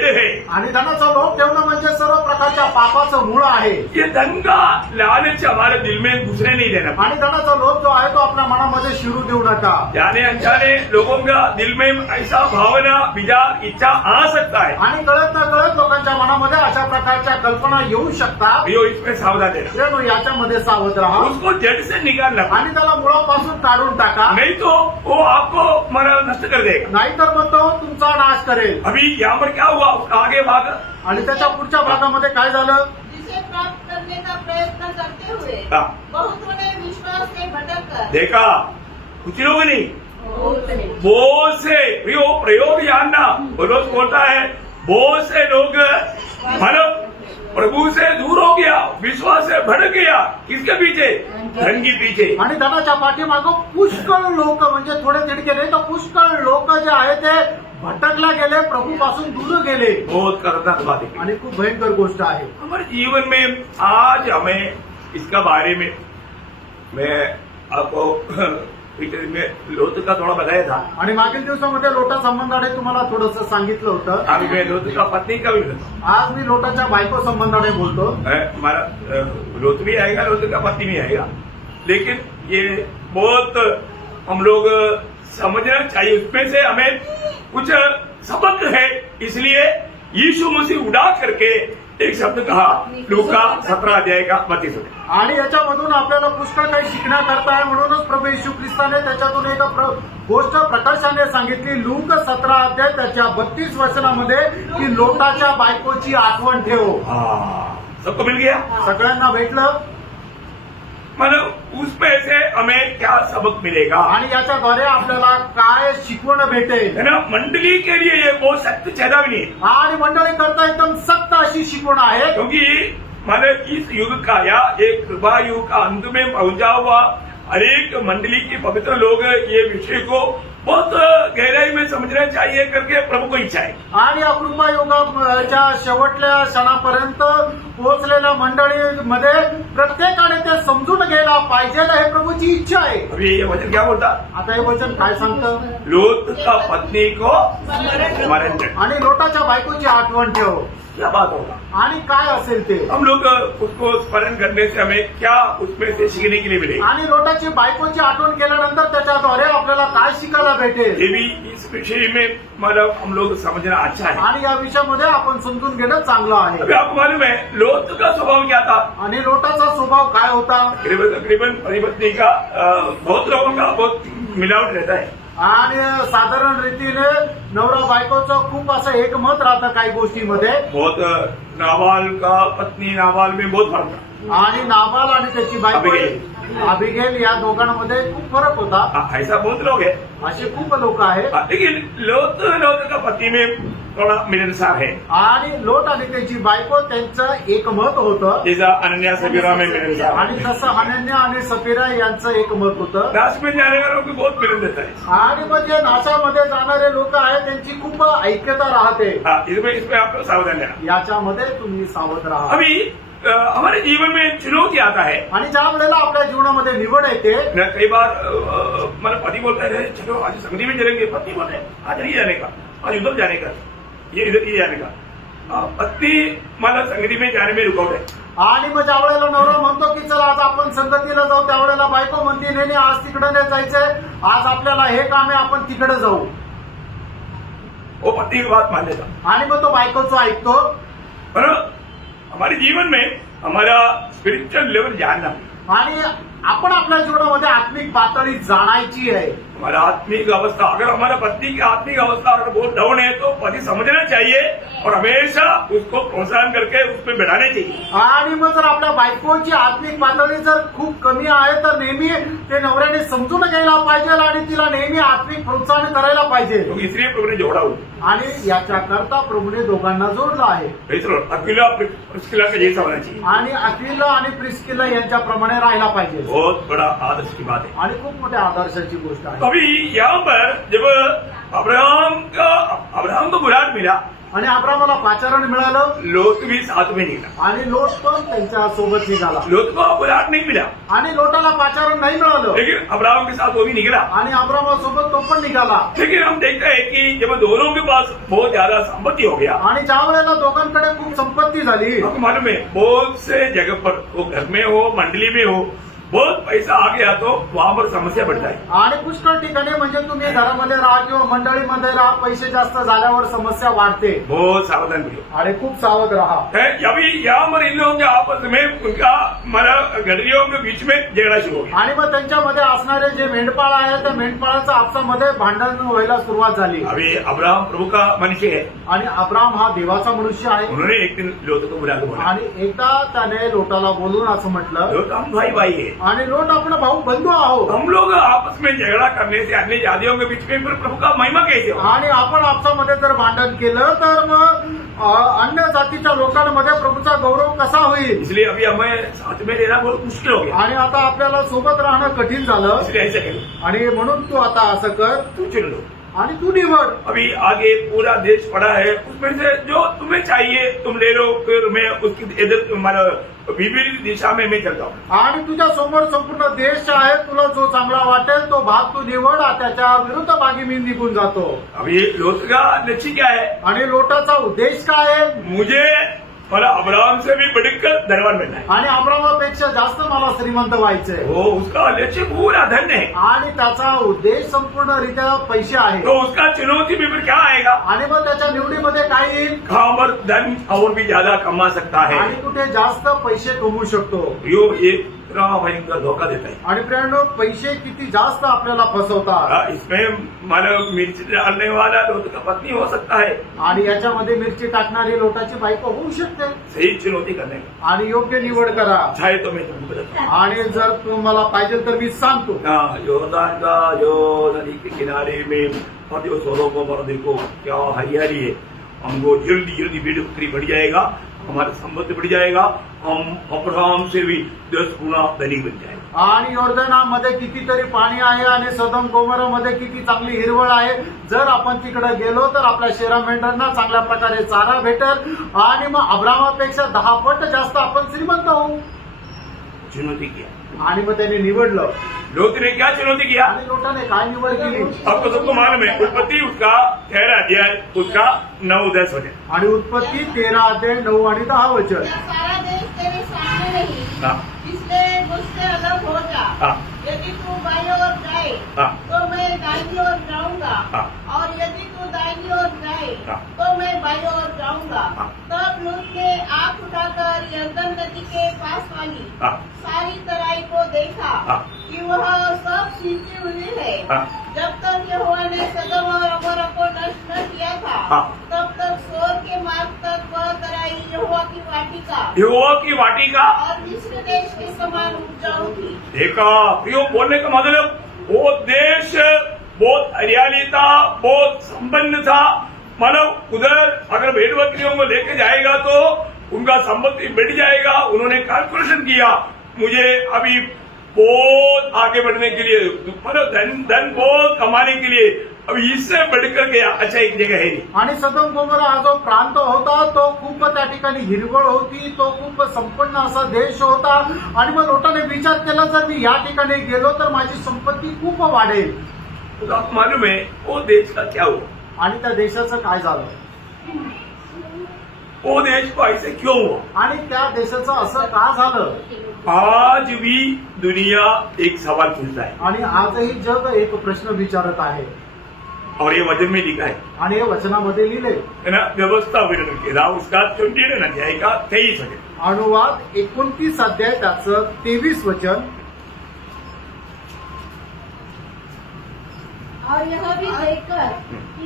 है. आणि धनाचा लोभ ठेवणं म्हणजे सर्व प्रकारच्या पापाचं मूळ आहे. ये धन का लालच हमारे दिल में घुसने नहीं देना. आणि धनाचा लोभ जो आहे तो आपल्या मनामध्ये शिरू देऊ नका. जाने अनजाने लोगों का दिल में ऐसा भावना, विचार, इच्छा आ सकता है. आणि कळत न कळत लोकांच्या मनामध्ये अशा प्रकारच्या कल्पना येऊ शकतात. प्रियो, इसमें सावधान रहना. मित्रांनो, याच्यामध्ये सावध राहा उसको जड़ से निकालना. आणि त्याला मुळापासून काढून टाका. नहीं तो वो आपको मरा नष्ट कर देगा. नाहीतर मग तो तुमचा नाश करेल. अभी यहाँ पर क्या हुआ, उसका आगे भाग. आणि त्याच्या पुढच्या भागामध्ये काय झालं? जिसे प्राप्त करने का प्रयत्न करते हुए हाँ. बहुतों ने विश्वास से भटक कर देखा, कुछ लोग नहीं, बहुत से प्रयोग जानना. पौलुस बोलता है बहुत से लोग मतलब प्रभु से दूर हो गया, विश्वास से भटक गया. किसके पीछे? धन के पीछे. आणि धनाच्या पाठीमागं पुष्कळ लोक, म्हणजे थोडे तिडके नाही तर पुष्कळ लोक जे आहे ते भटकला गेले, प्रभूपासून दूर गेले. बहुत खतरनाक बात है. आणि खूप भयंकर गोष्ट आहे. हमारे जीवन में आज हमें इसका बारे में मैं आपको में लोत का थोड़ा बताया था. आणि मागील दिवसामध्ये लोटा संबंधाने तुम्हाला थोडंसं सांगितलं होतं. अभी मैं लोत का पत्नी का भी बताऊं. आज मी लोटाच्या बायको संबंधाने बोलतो. हमारा लोत भी आएगा, लोत का पत्नी भी आएगा. लेकिन ये बहुत हम लोग समझना चाहिए, उसमें से हमें कुछ सबक है. इसलिए यीशु मसीह उड़ा करके एक शब्द कहा, लूका 17 अध्याय का 32 वचन. आणि याच्यामधून आपल्याला पुष्कळ काही शिकण्याकरता आहे. म्हणूनच प्रभू येशू ख्रिस्ताने त्याच्यातून एक गोष्ट प्रकाशाने सांगितली. लूक 17 अध्याय त्याच्या 32 वचनामध्ये की लोटाच्या बायकोची आठवण ठेव. सबको मिल गया. सगळ्यांना भेटलं. मतलब उसमें से हमें क्या सबक मिलेगा, आणि याच्याद्वारे आपल्याला काय शिकवण भेटेल. है ना. मंडली के लिए ये बहुत सख्त चेतावनी है, आणि मंडळी करता एकदम सक्त अशी शिकवण आहे. क्योंकि मतलब इस युग का या एक कृपा युग का अंत में पहुंचा हुआ हर एक मंडली के पवित्र लोग ये विषय को बहुत गहराई में समझना चाहिए करके प्रभु को इच्छा है. आणि या कृपायुगाच्या शेवटल्या क्षणापर्यंत पोहोचलेल्या मंडळीमध्ये प्रत्येकाने ते समजून घ्यायला पाहिजे हे प्रभूची इच्छा आहे. अभी ये वचन क्या बोलता, आता हे वचन काय सांगतं, लोत का पत्नी को स्मरण कर. आणि लोटाच्या बायकोची आठवण ठेव. क्या बात होगा. आणि काय असेल ते, हम लोग उसको स्मरण करने से हमें क्या उसमें से सीखने के लिए मिलेगा, आणि लोटाची बायकोची आठवण केल्यानंतर त्याच्याद्वारे आपल्याला काय शिकायला भेटेल. ये भी इस विषय में मतलब हम लोग समझना अच्छा है. आणि या विषयामध्ये आपण समजून घेणं चांगलं आहे. अभी आपको मालूम है लोत का स्वभाव क्या था. आणि लोटाचा स्वभाव काय होता. तकरीबन पति पत्नी का बहुत लोगों का बहुत मिलावट रहता है. आणि साधारण रीतीने नवरा बायकोचं खूप असं एकमत राहतं काही गोष्टीमध्ये. बहुत नाबाल का पत्नी नाबाल में बहुत फर्क था. आणि नाबाल आणि त्याची बायको अबिगेल या दोघांमध्ये खूप फरक होता. ऐसा बहुत लोग है. असे खूप लोक आहेत. लेकिन लोत का पति में थोड़ा मिलनसार है. आणि लोट आणि त्याची बायको त्यांचं एकमत होतं. जैसा अनन्या सफीरा में मिलनसार आणि जसं अनन्या आणि सफीरा यांचं एकमत होतं. नाश में जाने वालों को बहुत मिलन देता है. आणि मग जे नाशामध्ये जाणारे लोक आहेत त्यांची खूप ऐक्यता राहते. इसमें आपको सावधान रहना. याच्यामध्ये तुम्ही सावध राहा. अभी हमारे जीवन में चुनौती आता है. आणि ज्या वेळेला आपल्या जीवनामध्ये निवड येते, कई बार मतलब पति बोलता है चलो आज संगति में चलेंगे, पत्नी बोलते हैं आज नहीं जाने का, आज उधर जाने का, ये इधर नहीं जाने का. पत्नी मतलब संगति में जाने में रुकावट है. आणि मग ज्या वेळेला नवरा म्हणतो की चला आज आपण संगतीला जाऊ, त्यावेळेला बायको म्हणते नाही आज तिकडे नाही जायचंय, आज आपल्याला हे काम आहे आपण तिकडे जाऊ. वो पत्नी की बात मान लेता. आणि मग तो बायकोचं ऐकतो. पर हमारे जीवन में हमारा स्पिरिचुअल लेवल जानना, आणि आपण आपल्या जीवनामध्ये आत्मिक पातळी जाणायची आहे. हमारा आत्मिक अवस्था, अगर हमारा पत्नी की आत्मिक अवस्था अगर बहुत डाउन है तो पति समझना चाहिए और हमेशा उसको प्रोत्साहन करके उसमें बढ़ाने चाहिए. आणि मग जर आपल्या बायकोची आत्मिक पातळी जर खूप कमी आहे तर नेहमी ते नवऱ्याने समजून घ्यायला पाहिजे आणि तिला नेहमी आत्मिक प्रोत्साहन करायला पाहिजे. तो इसलिए प्रभु ने जोड़ा हुआ. आणि याच्याकरता प्रभूने दोघांना जोडलं आहे. अकेला प्रिस्किला का जैसा होना चाहिए. आणि अकिला आणि प्रिस्किला यांच्याप्रमाणे राहायला पाहिजे. बहुत बड़ा आदर्श की बात है. आणि खूप मोठ्या आदर्शाची गोष्ट आहे. अभी यहाँ पर जब अब्राहम को बुलाट मिला, आणि अब्रामाला पाचारण मिळालं, लोत भी साथ में निकला. आणि लोट पण त्यांच्या सोबत निघाला. लोत को बुलाट नहीं मिला, आणि लोटाला पाचारण नाही मिळालं, लेकिन अब्राहम के साथ वो भी निकला. आणि अब्रामासोबत तो पण निघाला. लेकिन हम देखते हैं कि जब दोनों के पास बहुत ज्यादा संपत्ति हो गया, आणि ज्या वेळेला दोघांकडे खूप संपत्ती झाली, आपको मालूम है बहुत से जगह पर वो घर में हो मंडली में हो बहुत पैसा आ गया तो वहां पर समस्या बढ़ता है. आणि पुष्कळ ठिकाणी म्हणजे तुम्ही घरामध्ये राहा किंवा मंडळीमध्ये राहा, पैसे जास्त झाल्यावर समस्या वाढते. बहुत सावधान रहिए. आणि खूप सावध राहा. अभी यहाँ पर इन लोगों के आपस में उनका हमारा गडरियों के बीच में झगड़ा शुरू हो गया. आणि मग त्यांच्यामध्ये असणारे जे मेंढपाळ आहे त्या मेंढपाळाचं आपसामध्ये भांडण व्हायला सुरुवात झाली. अभी अब्राहम प्रभु का मनुष्य है. आणि अब्राम हा देवाचा मनुष्य आहे. उन्होंने एक दिन लोत को बुला के बोला, आणि एकदा त्याने लोटाला बोलून असं म्हटलं, लोत हम भाई भाई है, आणि लोट आपण भाऊ बंधू आहोत. हम लोग आपस में झगड़ा करने से अन्य जातियों के बीच में फिर प्रभु का महिमा कैसे हो. आणि आपण आपसामध्ये जर भांडण केलं तर मग अन्य जातीच्या लोकांमध्ये प्रभूचा गौरव कसा होईल. इसलिए अभी हमें साथ में रहना बहुत मुश्किल हो गया. आणि आता आपल्याला सोबत राहणं कठीण झालं. इसलिए ऐसे करो, आणि म्हणून तू आता असं कर तू चुन लो. आणि तू निवड. अभी आगे पूरा देश पड़ा है, उसमें से जो तुम्हें चाहिए तुम ले लो, फिर मैं उसकी इधर विपरीत दिशा में मैं चलता हूँ. आणि तुझ्या समोर संपूर्ण देश आहे, तुला जो चांगला वाटेल तो भाग तू निवड, त्याच्या विरुद्ध भागी मी निघून जातो. अभी लोत का लक्ष्य क्या है. आणि लोटाचा उद्देश काय आहे. मुझे मला अब्राहम से भी बढ़कर धनवान बनना है. आणि अब्रामापेक्षा जास्त मला श्रीमंत व्हायचंय. वो उसका लक्ष्य पूरा धन है. आणि त्याचा उद्देश संपूर्णरित्या पैसे आहे. तो उसका चुनौती में फिर क्या आएगा. आणि मग त्याच्या निवडीमध्ये काय येईल. कहाँ पर धन और भी ज्यादा कमा सकता है. आणि कुठे जास्त पैसे कमवू शकतो. यो ये कितना भयंकर धोखा देता है। आणि प्रियांनो, पैसे किती जास्त आपल्याला फसवतात. इसमें मानव मिर्ची डालने वाला लोट का पत्नी हो सकता है. आणि याच्यामध्ये मिरची टाकणारी लोटाची बायको होऊ शकते. सही चुनौती करने का. आणि योग्य निवड करा. चाहे तो मैं तुमको बताता हूं. आणि जर तुम्हाला पाहिजे तर मी सांगतो. योर्दान का जो नदी के किनारे में और जो सोलों को मर देखो क्या हरियाली है. हमको जल्दी जल्दी भीड़ बकरी बढ़ जाएगा, हमारा संपत्ति बढ़ जाएगा, हम अब्राहम से भी 10 गुना धनी बन जाएगा. आणि योर्दनामध्ये कितीतरी पाणी आहे आणि सदोम गोमोरामध्ये किती चांगली हिरवळ आहे. जर आपण तिकडे गेलो तर आपल्या शेरा मेंढरांना चांगल्या प्रकारे चारा भेटेल आणि मग अब्रामापेक्षा 10 पट जास्त आपण श्रीमंत होऊ. चुनौती किया. आणि मग त्यांनी निवडलं. लोट ने क्या चुनौती किया? आणि लोटाने काय निवड केली? आपको सबको मालूम है. उत्पत्ति उसका 13 अध्याय उसका 9-10 वचन. आणि उत्पत्ती 13 अध्याय 9 आणि 10 वचन. यह सारा देश तेरे सामने नहीं, हाँ. इसलिए मुझसे अलग हो जा. हाँ. यदि तू बाईं ओर जाए हाँ. तो मैं दाहिनी ओर जाऊंगा, हाँ. और यदि तू दाहिनी ओर जाए हाँ. तो मैं बाईं ओर जाऊंगा. हाँ. तब लूत ने आंख उठाकर यरदन नदी के पास वाली हाँ. सारी तराई को देखा हाँ. कि वह सब सींची हुई है. हाँ. जब तक यहोवा ने सदम और अमोरा को नष्ट न किया था, हाँ. तब तक सोर के मार्ग तक वह तराई यहोवा की वाटिका यहोवा की वाटिका और मिस्र देश के समान उपजाऊ थी. देखा. प्रियो, बोलने का मतलब वो देश बहुत हरियाली था, बहुत संपन्न था. मतलब उधर अगर भेड़ बकरियों को लेके जाएगा तो उनका संपत्ति बढ़ जाएगा. उन्होंने कैलकुलेशन किया, मुझे अभी बहुत आगे बढ़ने के लिए, मतलब धन बहुत कमाने के लिए अभी इससे बढ़कर गया अच्छा एक जगह है नहीं. आणि सदोम गोमोरा हा जो प्रांत होता तो खूप त्या ठिकाणी हिरवळ होती. तो खूप संपन्न असा देश होता. आणि मग लोटाने विचार केला, जर मी या ठिकाणी गेलो तर माझी संपत्ती खूप वाढेल. तो आपको मालूम है वो देश का क्या हुआ? आणि त्या देशाचं काय झालं? वो देश को ऐसे क्यों हुआ? आणि त्या देशाचं असं का झालं? आज भी दुनिया एक सवाल पूछता है आणि आजही जग एक प्रश्न विचारत आहे. और ये वचन में लिखा है. आणि हे वचनामध्ये लिहिले. है ना. व्यवस्था विवरण केला उसका 29 अध्याय का 23 वचन. अनुवाद 29 अध्याय त्याचं 23 वचन. और यह भी देखकर कि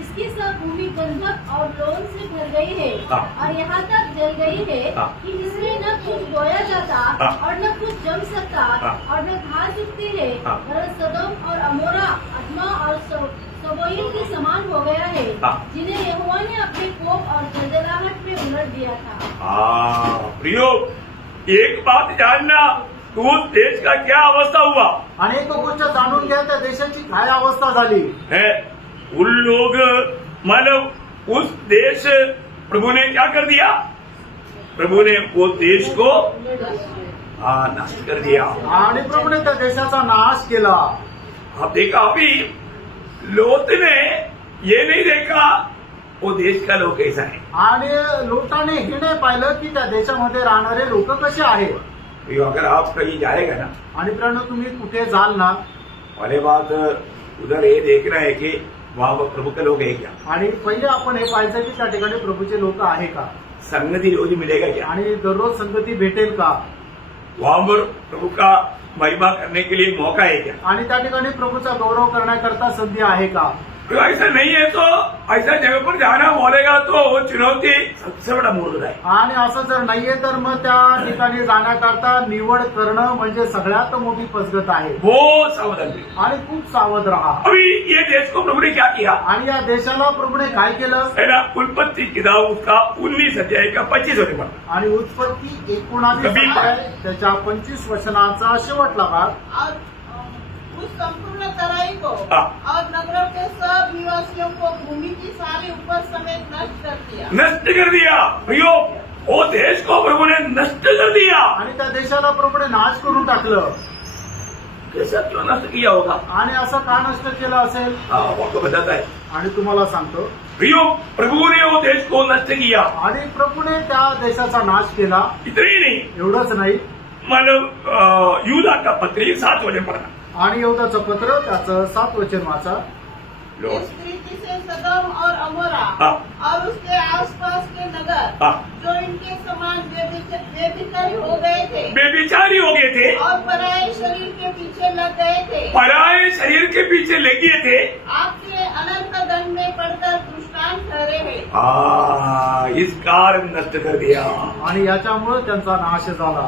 इसकी सब भूमि गंधक और लोन से भर गई है हाँ. और यहाँ तक जल गई है हाँ. कि इसमें न कुछ बोया जाता हाँ. और न कुछ जम सकता हाँ. और न घास उगती है. हाँ. वरन सदोम और अमोरा, अदमा और सबोइम के समान हो गया है, हाँ. जिन्हें यहोवा ने अपने कोप और जलजलाहट में उलट दिया था. प्रियो, एक बात जानना, उस देश का क्या अवस्था हुआ आणि एक गोष्ट जाणून घ्या, त्या देशाची काय अवस्था झाली है. उन लोग मतलब उस देश, प्रभु ने क्या कर दिया? प्रभु ने वो देश को नष्ट कर दिया. आणि प्रभूने त्या देशाचा नाश केला. आप देखा अभी लोत ने ये नहीं देखा वो देश का लोग कैसा है. आणि लोटाने हे नाही पाहिलं की त्या देशामध्ये राहणारे लोक कसे आहेत. तो अगर आप कहीं जाएगा ना, आणि प्रणव तुम्ही कुठे जाल ना, पहले बात उधर ये देखना है कि वहाँ पर प्रभु के लोग है क्या. आणि पहिले आपण हे पाहायचं की त्या ठिकाणी प्रभूचे लोक आहे का. संगति रोज मिलेगा क्या. आणि दररोज संगती भेटेल का. वहाँ पर प्रभु का महिमा करने के लिए मौका है क्या. आणि त्या ठिकाणी प्रभूचा गौरव करण्याकरता संधी आहे का. तो ऐसा नहीं है तो ऐसा जगह पर जाना बोलेगा तो वो चुनौती सबसे बड़ा मूर्ख है. आणि असं जर नाहीये तर मग त्या ठिकाणी जाण्याकरता निवड करणं म्हणजे सगळ्यात मोठी पसगत आहे. बहुत सावधान रहिए. आणि खूप सावध राहा. अभी ये देश को प्रभु ने क्या किया आणि या देशाला प्रभूने काय केलं. है ना. उत्पत्ति किताब उसका 19 अध्याय का 25 वचन पर. आणि उत्पत्ती 19 कभी अध्याय त्याच्या 25 वचनाचा शेवटला भाग. और उस संपूर्ण तराई को हाँ. और नगरों के सब निवासियों को भूमि की सारी उपज समेत नष्ट कर दिया. नष्ट कर दिया. प्रियो, वो देश को प्रभु ने नष्ट कर दिया. आणि त्या देशाला प्रभूने नाश करून टाकलं. कैसा क्यों नष्ट किया होगा. आणि असं का नष्ट केलं असेल. वो आपको बताता है. आणि तुम्हाला सांगतो, प्रियो, प्रभु ने वो देश को नष्ट किया. आणि प्रभूने त्या देशाचा नाश केला. इतना ही नहीं, एवढंच नाही, मतलब यूदा का पत्री 7 वचन पढ़ना. आणि यहूदाचं पत्र त्याचं 7 वचन वाचा. इस रीति से सदोम और अमोरा हाँ. और उसके आसपास के नगर हाँ. जो इनके समान बेभिचारी हो गए थे बेबिचारी हो गए थे, और पराये शरीर के पीछे लग गए थे। पराये शरीर के पीछे लगे थे। आपके अनंत दंड में पड़कर दृष्टांत ठहरे हैं। इस कारण नष्ट कर दिया। आणि याच्यामुळे त्यांचा नाश झाला.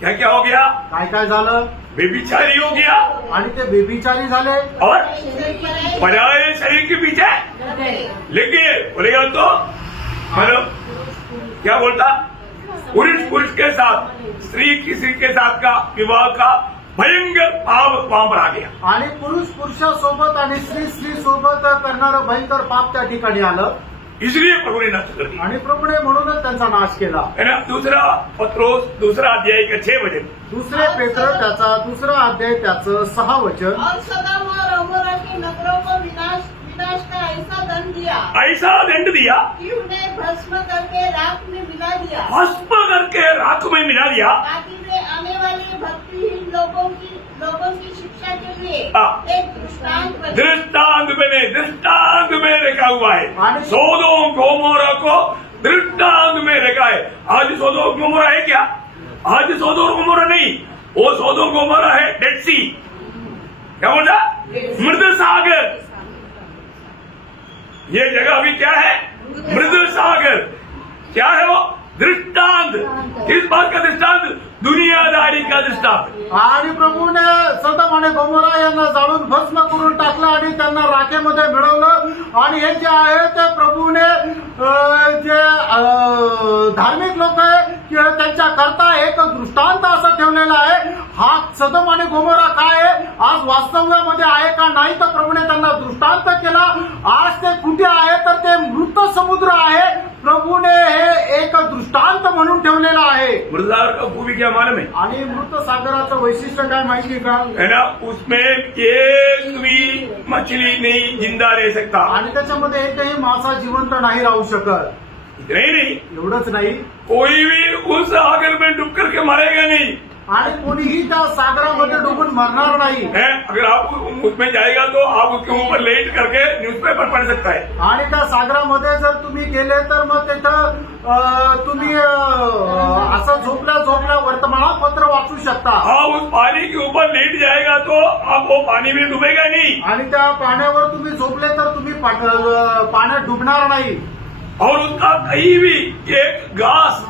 क्या क्या हो गया? काय काय झालं? बेबिचारी हो गया आणि ते बेबिचारी झाले और पराये पराये शरीर के पीछे लग गए। लेकिन बोलेगा तो मतलब क्या बोलता? पुरुष पुरुष के साथ, स्त्री किसी के साथ का विवाह का भयंकर पाप वहां पर आ गया। आणि पुरुष पुरुषासोबत आणि स्त्री स्त्री सोबत करणारं भयंकर पाप त्या ठिकाणी आलं इसलिए प्रभु ने नष्ट कर दिया, आणि प्रभूने म्हणूनच त्यांचा नाश केला. है ना। दूसरा पत्रोस दूसरा अध्याय का 6 वचन, दुसरे पेत्र त्याचा 2 अध्याय त्याचं 6 वचन. और सदम और अमोरा के नगरों को विनाश का ऐसा दंड दिया ऐसा दंड दिया, कि उन्हें भस्म करके राख में मिला दिया, भस्म करके राख में मिला दिया, ताकि वे आने वाले भक्तिहीन लोगों की शिक्षा के लिए एक दृष्टांत बने। दृष्टांत में रखा हुआ है। आणि- सोदोम गोमोरा को दृष्टांत में रखा है। आज सोदोम गोमोरा है क्या? आज सोदोम गोमोरा नहीं, वो सोदोम गोमोरा है डेड सी। क्या बोला? मृद सागर। ये जगह अभी क्या है? मृद सागर। क्या है वो? दृष्टांत। किस बात का दृष्टांत? दुनियादारी का दृष्टांत। आणि प्रभूने सदम आणि गोमोरा यांना जाळून भस्म करून टाकलं आणि त्यांना राखेमध्ये मिळवलं. आणि हे जे आहे ते प्रभूने जे धार्मिक लोक आहे किंवा त्यांच्या करता एक दृष्टांत असं ठेवलेलं आहे. हा सदम आणि गोमोरा काय आहे, आज वास्तव्यामध्ये आहे का नाही, तर प्रभूने त्यांना दृष्टांत केला. आज ते कुठे आहे, तर ते मृत समुद्र आहे. प्रभूने हे एक दृष्टांत म्हणून ठेवलेलं आहे. मृदार का भूमि क्या मालूम है? आणि मृत सागराचं वैशिष्ट्य काय माहिती का? है ना, उसमें एक भी मछली नहीं जिंदा रह सकता। आणि त्याच्यामध्ये एकही मासा जिवंत नाही राहू शकत. इतना ही नहीं, एवढंच नाही, कोई भी उस सागर में डूब करके मरेगा नहीं आणि कोणीही त्या सागरामध्ये डुबून मरणार नाही. है। अगर आप उसमें जाएगा तो आप उसके ऊपर लेट करके न्यूज़पेपर पढ़ सकता है। आणि त्या सागरामध्ये जर तुम्ही गेले तर मग तिथं तुम्ही असं झोपल्या वर्तमानपत्र वाचू शकता. आप उस पानी के ऊपर लेट जाएगा तो आप वो पानी में डूबेगा नहीं, आणि त्या पाण्यावर तुम्ही झोपले तर तुम्ही पाण्यात डुबणार नाही. और उसका कहीं भी एक घास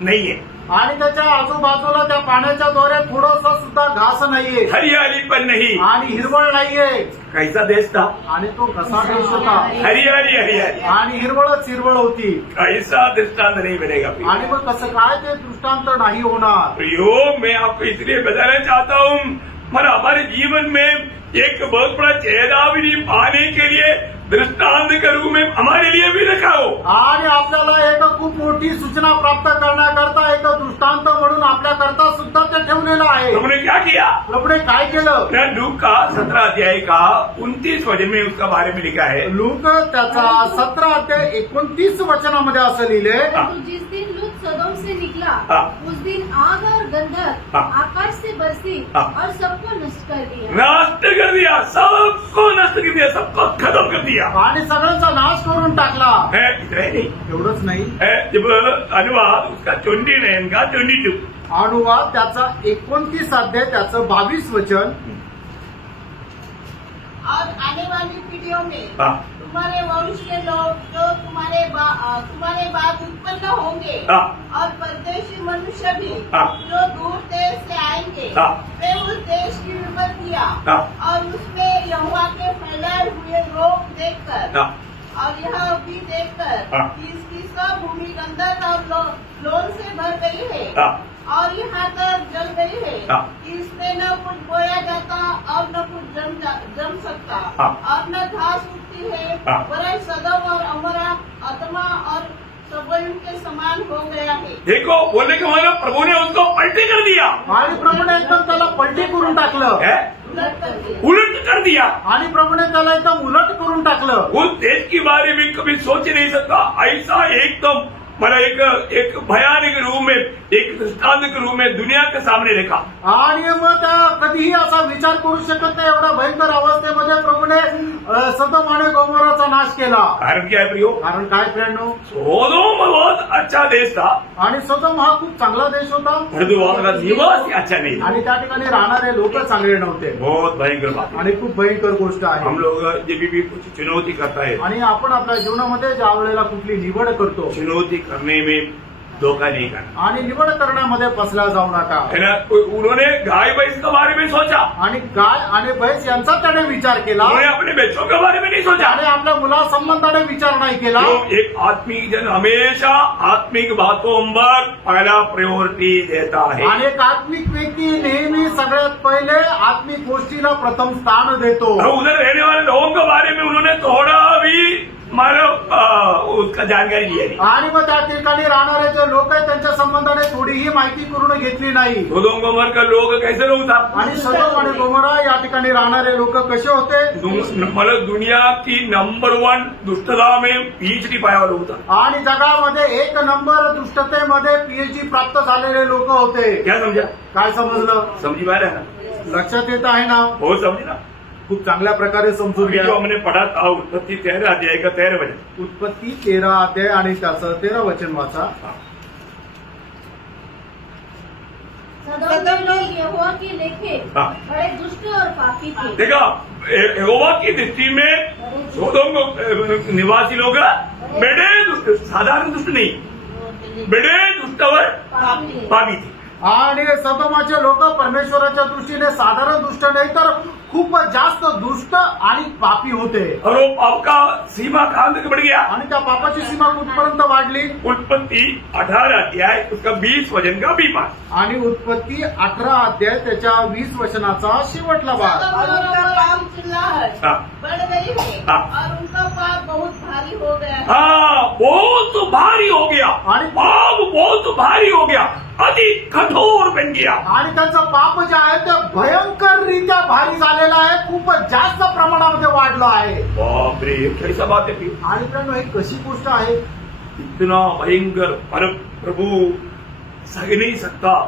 नहीं है, आणि त्याच्या आजूबाजूला त्या पाण्याच्या द्वारे थोडंसं सुद्धा घास नाहीये हरियाली पण नहीं। आणि हिरवळ नाहीये. कैसा देश था? आणि तो कसा देश होता, हरियाली हरियाली। आणि हिरवळच हिरवळ होती. ऐसा दृष्टांत नहीं मिलेगा। आणि मग कसं काय ते दृष्टांत नाही होणार. तो यो मैं आपको इसलिए बताना चाहता हूँ, मतलब हमारे जीवन में एक बहुत बड़ा चेहरावनी पाने के लिए दृष्टांत के रूप में हमारे लिए भी रखा हो। आणि आपल्याला एक खूप मोठी सूचना प्राप्त करण्याकरता एक दृष्टांत म्हणून आपल्याकरता सुद्धा ते ठेवलेलं आहे. हमने क्या किया? प्रभूने काय केलं? लूक का 17 अध्याय का 29 वचन में उसका बारे में लिखा है। लूक त्याचा 17 अध्याय 29 वचनामध्ये असं लिहिले, तो जिस दिन लूत सदोम से निकला हाँ। उस दिन आग और गंधक हाँ। आकाश से बरसी हाँ। और सबको नष्ट कर दिया। नष्ट कर दिया, सबको नष्ट कर दिया, सबको खत्म कर दिया आणि सगळ्यांचा नाश करून टाकला. है। इतना ही नहीं एवढंच नाही, है, जब अनुवाद उसका 29 का 22 अनुवाद त्याचा 29 अध्याय त्याचं 22 वचन. और आने वाली पीढ़ियों में हाँ। तुम्हारे वंश के लोग जो तुम्हारे बाद उत्पन्न होंगे हाँ। और परदेशी मनुष्य भी हाँ। जो दूर देश से आएंगे हाँ। वे उस देश की विपत्तियां हाँ। और उसमें यहोवा के फैलाए हुए रोग देखकर हाँ। और यह भी देखकर हाँ। कि इसकी सब भूमि गंधक और लोन से भर गई है हाँ। और यहाँ तक जल गई है हाँ। कि इसमें न कुछ बोया जाता और न कुछ जम सकता हाँ। और न घास उगती है हाँ। वरन सदम और अमरा अदमा और सबोइम के समान हो गया है। देखो, बोलने का मतलब प्रभु ने उसको पलटी कर दिया आणि प्रभूने एकदम त्याला पलटी करून टाकलं. है, उलट कर दिया। उलट कर दिया। आणि प्रभूने त्याला एकदम उलट करून टाकलं. उस देश के बारे में कभी सोच नहीं सकता, ऐसा एकदम मतलब एक भयानक रूप में, एक दृष्टांत के रूप में दुनिया के सामने रखा। आणि मग त्या कधीही असा विचार करू शकत नाही, एवढा भयंकर अवस्थेमध्ये प्रभूने सदम आणि गोमोराचा नाश केला. कारण क्या है प्रियो, कारण काय प्रियांनो, सोदोम बहुत अच्छा देश था, आणि सदोम हा खूप चांगला देश होता परंतु वहाँ का निवास ही अच्छा नहीं था. आणि त्या ठिकाणी राहणारे लोक चांगले नव्हते. बहुत भयंकर बात है. आणि खूप भयंकर गोष्ट आहे. हम लोग जब भी कुछ चुनौती करता है, आणि आपण आपल्या जीवनामध्ये ज्या वेळेला कुठली निवड करतो चुनौती करने में धोखा नहीं करना आणि निवड करण्यामध्ये फसला जाऊ नका. है ना. उन्होंने गाय भैंस के बारे में सोचा, आणि गाय आणि म्हैस यांचा त्याने विचार केला उन्होंने अपने बच्चों के बारे में नहीं सोचा. आणि आपल्या मुलासंबंधाने विचार नाही केला. तो एक आत्मिक जन हमेशा आत्मिक बातों पर पहला प्रायोरिटी देता है. आणि एक आत्मिक व्यक्ती नेहमी सगळ्यात पहिले आत्मिक गोष्टीला प्रथम स्थान देतो. और उधर रहने वाले लोगों के बारे में उन्होंने थोड़ा भी उसका जानकारी दिया नहीं. आणि मग त्या ठिकाणी राहणारे जे लोक आहेत त्यांच्या संबंधाने थोडीही माहिती करून घेतली नाही. सोदोम गोमर का लोग कैसे लोग था, आणि सदोम आणि गोमोरा या ठिकाणी राहणारे लोक कसे होते. मतलब दुनिया की नंबर 1 दुष्टता में PhD पाया हुआ लोग था. आणि जगामध्ये 1 नंबर दुष्टतेमध्ये PhD प्राप्त झालेले लोक होते. क्या समझा, काय समजलं, समझी पा रहे हैं ना, लक्षात येत आहे ना. बहुत समझे ना. खूप चांगल्या प्रकारे समजून अभी जो घ्या. हमने पढ़ा था उत्पत्ति 13 अध्याय का 13 वचन. उत्पत्ती 13 अध्याय आणि त्याचं 13 वचन वाचा. सदोम के लोग यहोवा के लेखे हाँ. बड़े दुष्ट और पापी थे. देखा, यहोवा की दृष्टि में सोदोम निवासी लोग बड़े दुष्ट, साधारण दुष्ट नहीं, बड़े दुष्ट और पापी थे. पापी थे. आणि सदोमाचे लोक परमेश्वराच्या दृष्टीने साधारण दुष्ट नाही तर खूप जास्त दुष्ट आणि पापी होते. और वो पाप का सीमा कहां तक बढ़ गया. आणि त्या पापाची सीमा कुठपर्यंत वाढली. उत्पत्ति 18 अध्याय उसका 20 वचन का भी पाठ. आणि उत्पत्ती 18 अध्याय त्याच्या 20 वचनाचा शेवटला भाग. और उनका पाप चिल्लाहट हाँ. बढ़ गई है हाँ. और उनका पाप बहुत भारी हो गया है. हाँ, बहुत भारी हो गया, आणि पाप बहुत भारी हो गया, अति कठोर बन गया. आणि त्यांचं पाप जे आहे ते भयंकर रित्या भारी झालेलं आहे. खूप जास्त प्रमाणामध्ये वाढलं आहे. बाप रे, कैसा बात है फिर. आणि त्यानं ही कशी गोष्ट आहे. इतना भयंकर परम प्रभु सह नहीं सकता,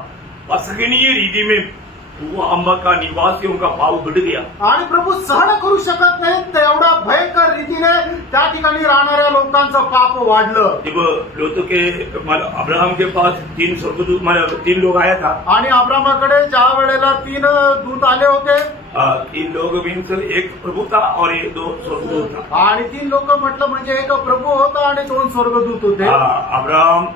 असहनीय रीति में वो अम्बा का निवासियों का पाप बढ़ गया. आणि प्रभू सहन करू शकत नाही तेवढ्या भयंकर रीतीने त्या ठिकाणी राहणाऱ्या लोकांचं पाप वाढलं. जब लोत के अब्राहम के पास 3 स्वर्गदूत 3 लोग आया था. आणि अब्रामाकडे ज्या वेळेला 3 दूत आले होते. 3 लोग मीन्स एक प्रभू था और एक 2 स्वर्गदूत था. आणि 3 लोक म्हटलं म्हणजे एक प्रभू होता आणि 2 स्वर्गदूत होते. अब्राहम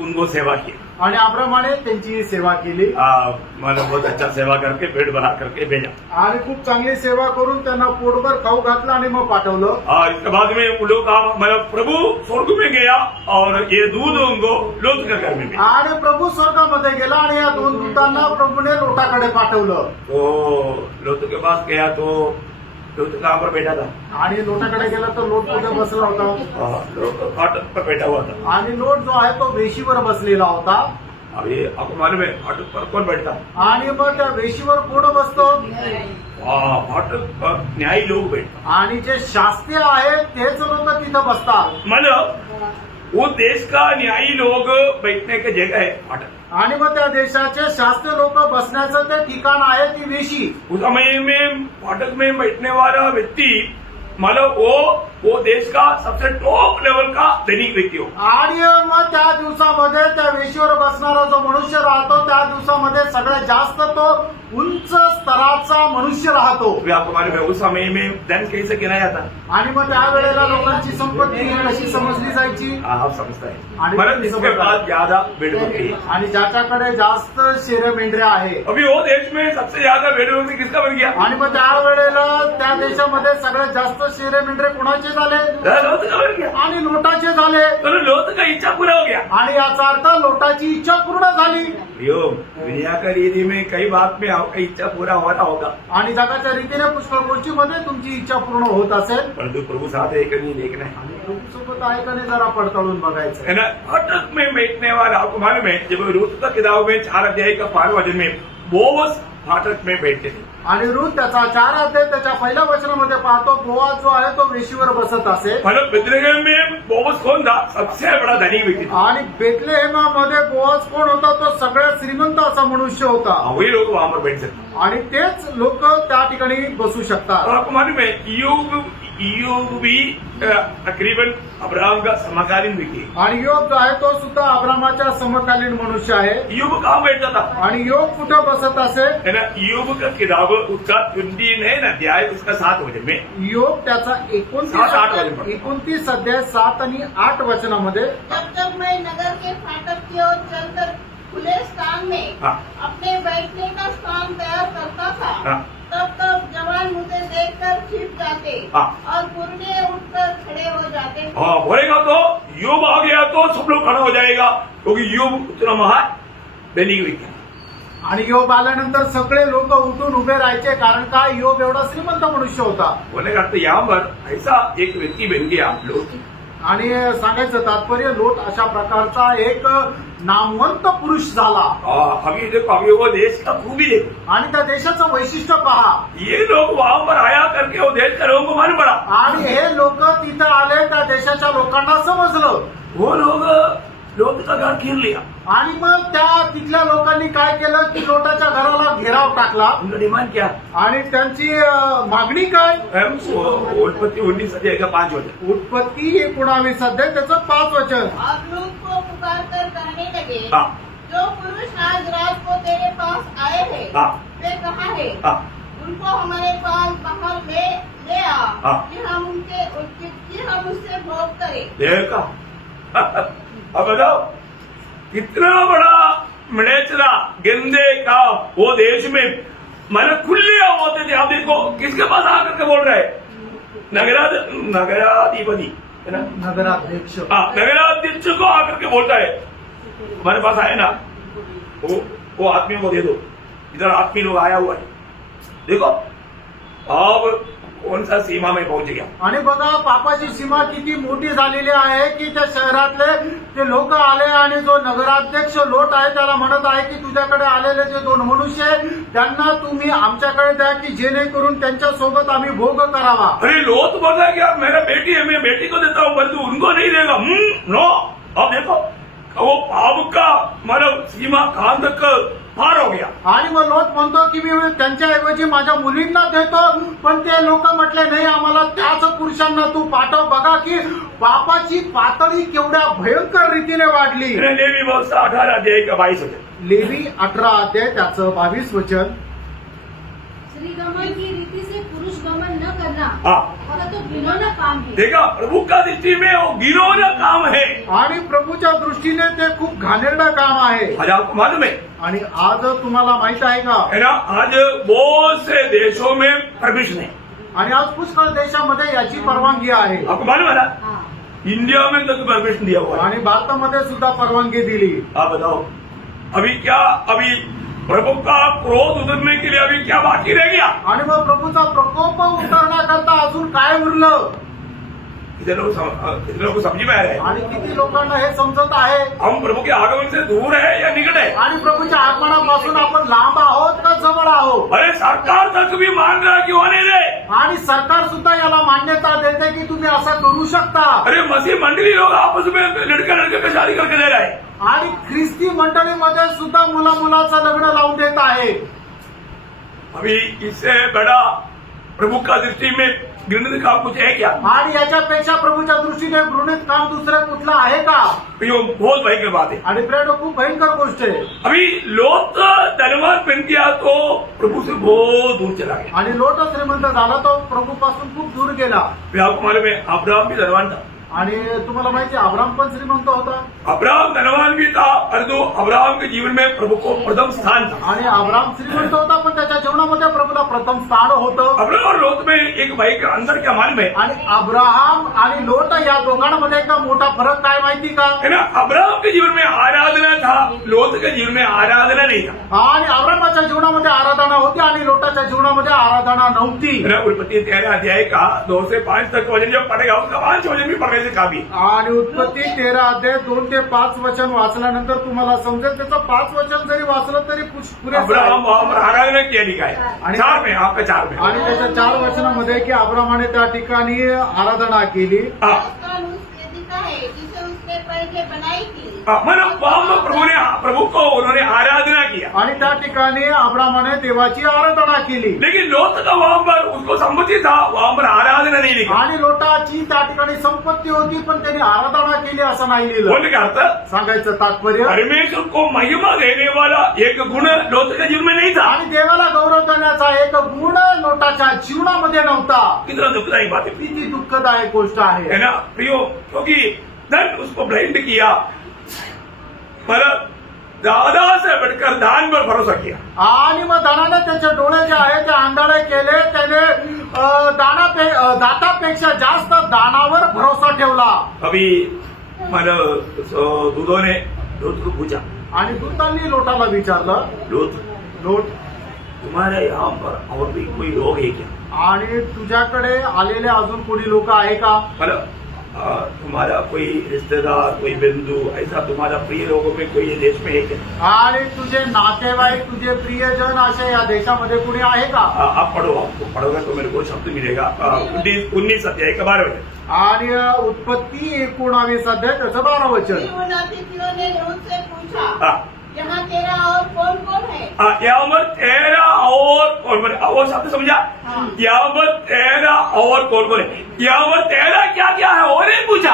उनको सेवा की. आणि अब्रामाने त्यांची सेवा केली. बहुत अच्छा सेवा करके पेट भरा करके भेजा. आणि खूप चांगली सेवा करून त्यांना पोटभर खाऊ घातलं आणि मग पाठवलं. इसके बाद में वो लोग प्रभु स्वर्ग में गया और ये दूध उनको लोत के घर में भेजा. आणि प्रभू स्वर्गामध्ये गेला आणि या 2 दूतांना प्रभूने लोटाकडे पाठवलं. तो लोत के पास गया तो लोट कहाँ पर बैठा था. आणि लोटाकडे गेला तर लोट कुठे बसला होता. लोट फाटक पर बैठा हुआ था. आणि लोट जो आहे तो वेशीवर बसलेला होता. अभी आपको मालूम है फाटक पर कौन बैठता. आणि मग त्या वेशीवर कोण बसतो. फाटक पर न्यायी लोग बैठता. आणि जे शास्त्रीय आहेत तेच लोक तिथं बसतात. मतलब वो देश का न्यायी लोग बैठने की जगह है फाटक. आणि मग त्या देशाचे शास्त्रीय लोक बसण्याचं ते ठिकाण आहे ती वेशी. उस समय में फाटक में बैठने वाला व्यक्ति मतलब वो देश का सबसे टॉप लेवल का धनिक व्यक्ती हो. आणि मग त्या दिवसामध्ये त्या वेशीवर बसणारा जो मनुष्य राहतो त्या दिवसामध्ये सगळ्यात जास्त तो उंच स्तराचा मनुष्य राहतो. आपको मालूम है उस समय में धन कैसे गिनाया था. आणि मग त्यावेळेला लोकांची संपत्ती कशी समजली जायची. आप समझता है. आणि मतलब इसके बाद ज्यादा भेड़ बकरी है. आणि ज्याच्याकडे जास्त शेरे मेंढऱ्या आहे. अभी वो देश में सबसे ज्यादा भेड़ बकरी किसका बन गया. आणि मग त्यावेळेला त्या देशामध्ये सगळ्यात जास्त शेरे मेंढरे कोणाचे झाले. लोत का बन गया. आणि लोटाचे झाले. तो लोत का इच्छा पूरा हो गया. आणि याचा अर्थ लोटाची इच्छा पूर्ण झाली. दुनिया का रीति में कई बात में आपका इच्छा पूरा होना होगा. आणि जगाच्या रीतीने पुष्कळ गोष्टीमध्ये तुमची इच्छा पूर्ण होत असेल. परंतु प्रभु साथ है कि नहीं देखना है. आणि प्रभू सोबत आहे का नाही जरा पडताळून बघायचं. है ना. फाटक में बैठने वाला आपको मालूम है जब रूत का किताब में 4 अध्याय का 5 वचन में बोवस फाटक में बैठते थे. आणि रूत त्याचा 4 अध्याय त्याच्या पहिल्या वचनामध्ये पाहतो बोआज जो आहे तो वेशीवर बसत असे. मतलब बेथलेहम में बोवस कौन था. सबसे बड़ा धनी व्यक्ति था. आणि बेथलेहेमामध्ये बोआज कोण होता तो सगळ्यात श्रीमंत असा मनुष्य होता. वही लोग वहां पर बैठ सकते. आणि तेच लोक त्या ठिकाणी बसू शकतात. और आपको मालूम है ईयोब भी तकरीबन अब्राहम का समकालीन व्यक्ति है। आणि योग जो आहे तो सुद्धा अब्रामाच्या समकालीन मनुष्य आहे. ईयोब कहाँ बैठता था? आणि योग कुठं बसत असे? है ना, ईयोब का किताब उसका 29 अध्याय उसका 7 वचन में योग त्याचा 7-8 वचन पढ़ो. 29 अध्याय 7 आणि 8 वचनामध्ये जब जब मैं नगर के फाटक की ओर चलकर खुले स्थान में हाँ. अपने बैठने का स्थान तैयार करता था, हाँ. तब तब जवान मुझे देखकर छिप जाते हाँ. और पुरने उठकर खड़े हो जाते. हाँ, बोलेगा तो योग आ गया तो सब लोग खड़ा हो जाएगा, क्योंकि योग उतना महान दैनिक व्यक्ति है. आणि योग आल्यानंतर सगळे लोक उठून उभे राहायचे, कारण का योग एवढा श्रीमंत मनुष्य होता. बोलेगा तो यहाँ पर ऐसा एक व्यक्ति बन गया लोग. आणि सांगायचं तात्पर्य लोट अशा प्रकारचा एक नामवंत पुरुष झाला. अभी देखो, अभी वो देश का खूबी देखो. आणि त्या देशाचं वैशिष्ट्य पहा. ये लोग वहां पर आया करके वो देश के लोगों को मालूम पड़ा. आणि हे लोक तिथं आले, त्या देशाच्या लोकांना समजलं. वो लोग लोट का घर घेर लिया. आणि मग त्या तिथल्या लोकांनी काय केलं की लोटाच्या घराला घेराव टाकला. उनका डिमांड क्या? आणि त्यांची मागणी काय? उत्पत्ति 19 अध्याय का 5 वचन. उत्पत्ती 19 अध्याय त्याचं 5 वचन. और लूत को पुकार कर कहने लगे, हाँ. जो पुरुष आज रात को तेरे पास आए हैं हाँ. वे कहाँ है? हाँ. उनको हमारे पास बाहर ले आ हाँ. कि हम उससे भोग करें. देखा. अब बताओ, कितना बड़ा मनेचरा गंदे का वो देश में मैंने खुले होते थे. आप देखो किसके पास आकर के बोल रहे हैं? नगराधिपति है ना, नगराध्यक्ष. हाँ, नगराध्यक्ष को आकर के बोलता है हमारे पास आए ना, वो आदमियों को दे दो. इधर आदमी लोग आया हुआ है. देखो अब कौन सा सीमा में पहुंच गया. आणि बघा पापाची सीमा किती मोठी झालेली आहे की त्या शहरातले ते लोक आले आणि जो नगराध्यक्ष लोट आहे त्याला म्हणत आहे की तुझ्याकडे आलेले जे 2 मनुष्य आहे त्यांना तुम्ही आमच्याकडे द्या की जेणेकरून त्यांच्या सोबत आम्ही भोग करावा. अरे लोग बोलता है कि यार मेरा बेटी है, मैं बेटी को देता हूँ, परंतु उनको नहीं देगा. नो. अब देखो वो पाप का मतलब सीमा कहां तक पार हो गया. आणि मग लोट म्हणतो की मी त्यांच्याऐवजी माझ्या मुलींना देतो, पण ते लोक म्हटले नाही, आम्हाला त्याच पुरुषांना तू पाठव. बघा की पापाची पातळी केवढ्या भयंकर रीतीने वाढली. लेवी व्यवस्था 18 अध्याय का 22 वचन. लेवी 18 अध्याय त्याचं 22 वचन. श्रीगमन की रीति से पुरुष गमन न करना हाँ. और तो घिनौना काम है. देखा, प्रभु का दृष्टि में वो गिरोना काम है. आणि प्रभूच्या दृष्टीने ते खूप घाणेरडं काम आहे. आज आपको मालूम है आणि आज तुम्हाला माहित आहे का? है ना, आज बहुत से देशों में परमिशन है. आणि आज पुष्कळ देशामध्ये याची परवानगी आहे. आपको मालूम है ना, हाँ. इंडिया में तक परमिशन दिया हुआ है. आणि भारतामध्ये सुद्धा परवानगी दिली. आप बताओ अभी प्रभु का क्रोध उतरने के लिए अभी क्या बाकी रह गया? आणि मग प्रभूचा प्रकोप उतरण्याकरता अजून काय उरलं? कितने लोग को समझ में आ रहा है? आणि किती लोकांना हे समजत आहे? हम प्रभु के आगमन से दूर है या निकट है? आणि प्रभूच्या आगमनापासून आपण लांब आहोत का जवळ आहोत? अरे सरकार तक भी मान रहा है कि होने दे. आणि सरकार सुद्धा याला मान्यता देते की तुम्ही असं करू शकता. अरे मसीह मंडली लोग आपस में लड़के पे शादी करके दे रहा है. आणि ख्रिस्ती मंडळीमध्ये सुद्धा मुलाचं लग्न लावून देत आहे. अभी इससे बड़ा प्रभु का दृष्टि में घृणित काम कुछ है क्या? आणि याच्यापेक्षा प्रभूच्या दृष्टीने घृणित काम दुसरं कुठलं आहे का? ये बहुत भयंकर बात है. आणि प्रेम खूप भयंकर गोष्ट आहे. अभी लोट धनवान बन गया तो प्रभु से बहुत दूर चला गया. आणि लोट श्रीमंत झाला तो प्रभूपासून खूप दूर गेला. मैं आपको मालूम है अब्राहम भी धनवान था. आणि तुम्हाला माहिती आहे अब्राम पण श्रीमंत होता. अब्राहम धनवान भी था, परंतु अब्राहम के जीवन में प्रभु को प्रथम स्थान था. आणि अब्राम श्रीमंत होता पण त्याच्या जीवनामध्ये प्रभूला प्रथम स्थान होतं. अब्राहम और लोट में एक भयंकर अंतर क्या मालूम है? आणि अब्राहम आणि लोट या दोघांमध्ये एक मोठा फरक काय माहिती का? है ना, अब्राहम के जीवन में आराधना था, लोट के जीवन में आराधना नहीं था. आणि अब्रामाच्या जीवनामध्ये आराधना होती आणि लोटाच्या जीवनामध्ये आराधना नव्हती. है ना, उत्पत्ति 13 अध्याय का 2 से 5 तक वचन जब पढ़ेगा उसका 5 वचन भी पढ़ने से काफी. आणि उत्पत्ती 13 अध्याय 2 ते 5 वचन वाचल्यानंतर तुम्हाला समजेल त्याचं 5 वचन जरी वाचलं तरी पुरेसं आहे. अब्राहम वहां पर आराधना किया लिखा है. आणि 4 में आपका 4 में. आणि त्याच्या 4 वचनामध्ये की अब्रामाने त्या ठिकाणी आराधना केली. हाँ. उसका अनुष्ठेय है जिसे उसने पहले बनाई थी। मतलब वहां प्रभु को उन्होंने आराधना किया, आणि त्या ठिकाणी अब्रामाने देवाची आराधना केली. लेकिन लोत का वहां पर उसको संपत्ति था, वहां पर आराधना नहीं लिखा. आणि लोटाची त्या ठिकाणी संपत्ती होती पण त्यांनी आराधना केली असं नाही लिहिलं. बोलने का अर्थ, सांगायचं तात्पर्य परमेश्वर को महिमा देने वाला एक गुण लोत के जीवन में नहीं था. आणि देवाला गौरव देण्याचा एक गुण लोटाच्या जीवनामध्ये नव्हता. कितना दुखदायी बात है, किती दुःखदायक गोष्ट है आहे. ना प्रियो, क्योंकि धन उसको ब्लाइंड किया, मतलब दादा से बढ़कर दान पर भरोसा किया. आणि मग दानाने त्याचे डोळे जे आहे ते आंधळे केले. त्याने दातापेक्षा जास्त दानावर भरोसा ठेवला. अभी मतलब दूधों ने लोत को पूछा, आणि दूतांनी लोटाला विचारलं, लोट तुम्हारे यहाँ पर और भी कोई लोग है क्या? आणि तुझ्याकडे आलेले अजून कोणी लोक आहे का? मतलब तुम्हारा कोई रिश्तेदार, कोई बंधु, ऐसा तुम्हारा प्रिय लोगों में कोई ये देश में है क्या? आणि तुझे नातेवाईक, तुझे प्रियजन असे या देशामध्ये कुणी आहे का? आप पढ़ो, आपको पढ़ोगे तो मेरे को शब्द मिलेगा. 19 अध्याय का 12 वचन. आणि उत्पत्ती 19 अध्याय त्याचं 12 वचन. फिर उन अतिथियों ने उनसे पूछा, हाँ. यहाँ तेरा और कौन कौन है? यहाँ पर तेरा और कौन कौन है? वो शब्द समझा? यहाँ पर तेरा और कौन कौन है? यहाँ पर तेरा क्या क्या है और नहीं पूछा.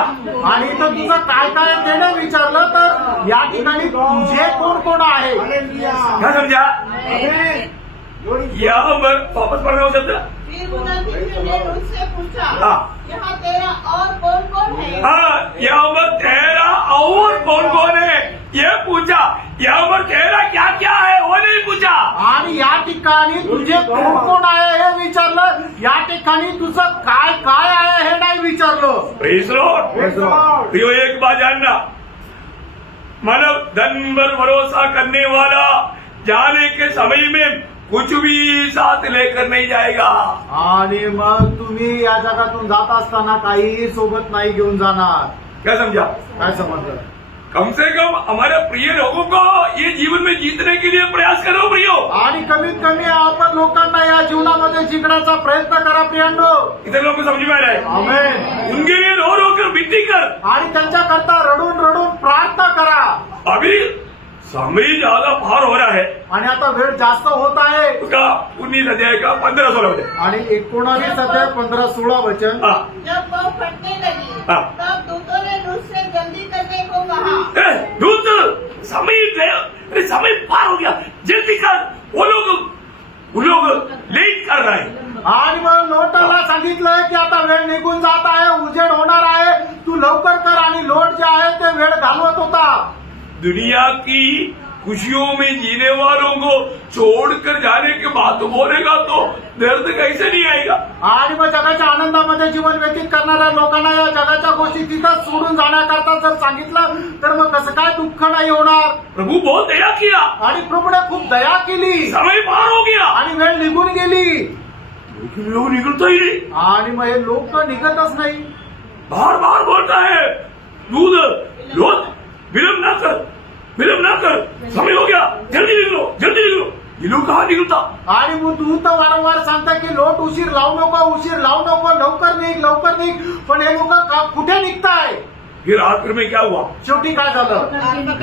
आणि इथं तुझं काय काय आहे ते नाही विचारलं, तर या ठिकाणी तुझे कोण कोण आहे. क्या समझा? यहाँ पर वापस पढ़ना हो शब्द. फिर उन अतिथियों ने उनसे पूछा, हाँ. यहाँ तेरा और कौन कौन है? हाँ, यहाँ पर तेरा और कौन कौन है ये पूछा. यहाँ पर तेरा क्या क्या है वो नहीं पूछा. आणि या ठिकाणी तुझे कोण कोण आहे हे विचारलं. या ठिकाणी तुझं काय काय आहे हे नाही विचारलं. Praise Lord. प्रियो, एक बात जानना, मानव धन पर भरोसा करने वाला जाने के समय में कुछ भी साथ लेकर नहीं जाएगा. आणि मग तुम्ही या जगातून जात असताना काही सोबत नाही घेऊन जाणार. क्या समझा? काय समजलं? कम से कम हमारे प्रिय लोगों को ये जीवन में जीतने के लिए प्रयास करो प्रियो. आणि कमीत कमी आपण लोकांना या जीवनामध्ये जिंकण्याचा प्रयत्न करा प्रियांनो. इतने लोगों को समझ में आ रहा है? आमेन. उनके लिए रो रो कर विनती कर. आणि त्यांच्याकरता रडून रडून प्रार्थना करा. अभी समय ज्यादा पार हो रहा है. आणि आता वेळ जास्त होत आहे. उसका 19 अध्याय का 15-16 वचन. आणि 19 अध्याय 15-16 वचन. हाँ. जब वो फटने लगी, हाँ. तब दूतों ने उससे जल्दी करने को कहा। दूत, समय पार हो गया, जल्दी कर. वो लोग लेट कर रहे हैं. आणि मग लोटाला सांगितलंय की आता वेळ निघून जात आहे, उजेड होणार आहे, तू लवकर कर. आणि लोट जे आहे ते वेळ घालवत होता. दुनिया की खुशियों में जीने वालों को छोड़कर जाने के बाद तो बोलेगा तो दर्द कैसे नहीं आएगा. आणि मग जगाच्या आनंदामध्ये जीवन व्यतीत करणाऱ्या लोकांना या जगाच्या गोष्टी तिथं सोडून जाण्याकरता जर सांगितलं तर मग कसं काय दुःख नाही होणार. प्रभु बहुत दया किया, आणि प्रभूने खूप दया केली. समय पार हो गया, आणि वेळ निघून गेली. लेकिन लोग निकलता ही नहीं. आणि मग हे लोक निघतच नाही. बार बार बोलता है दूध, लोट, विलंब ना कर, समय हो गया, जल्दी निकलो. ये लोग कहाँ निकलता. आणि मग तू तर वारंवार सांगता की लोट उशीर लावू नको, लवकर निघ. पण हे लोक कुठे निघताय. फिर आखिर में क्या हुआ? शेवटी काय झालं.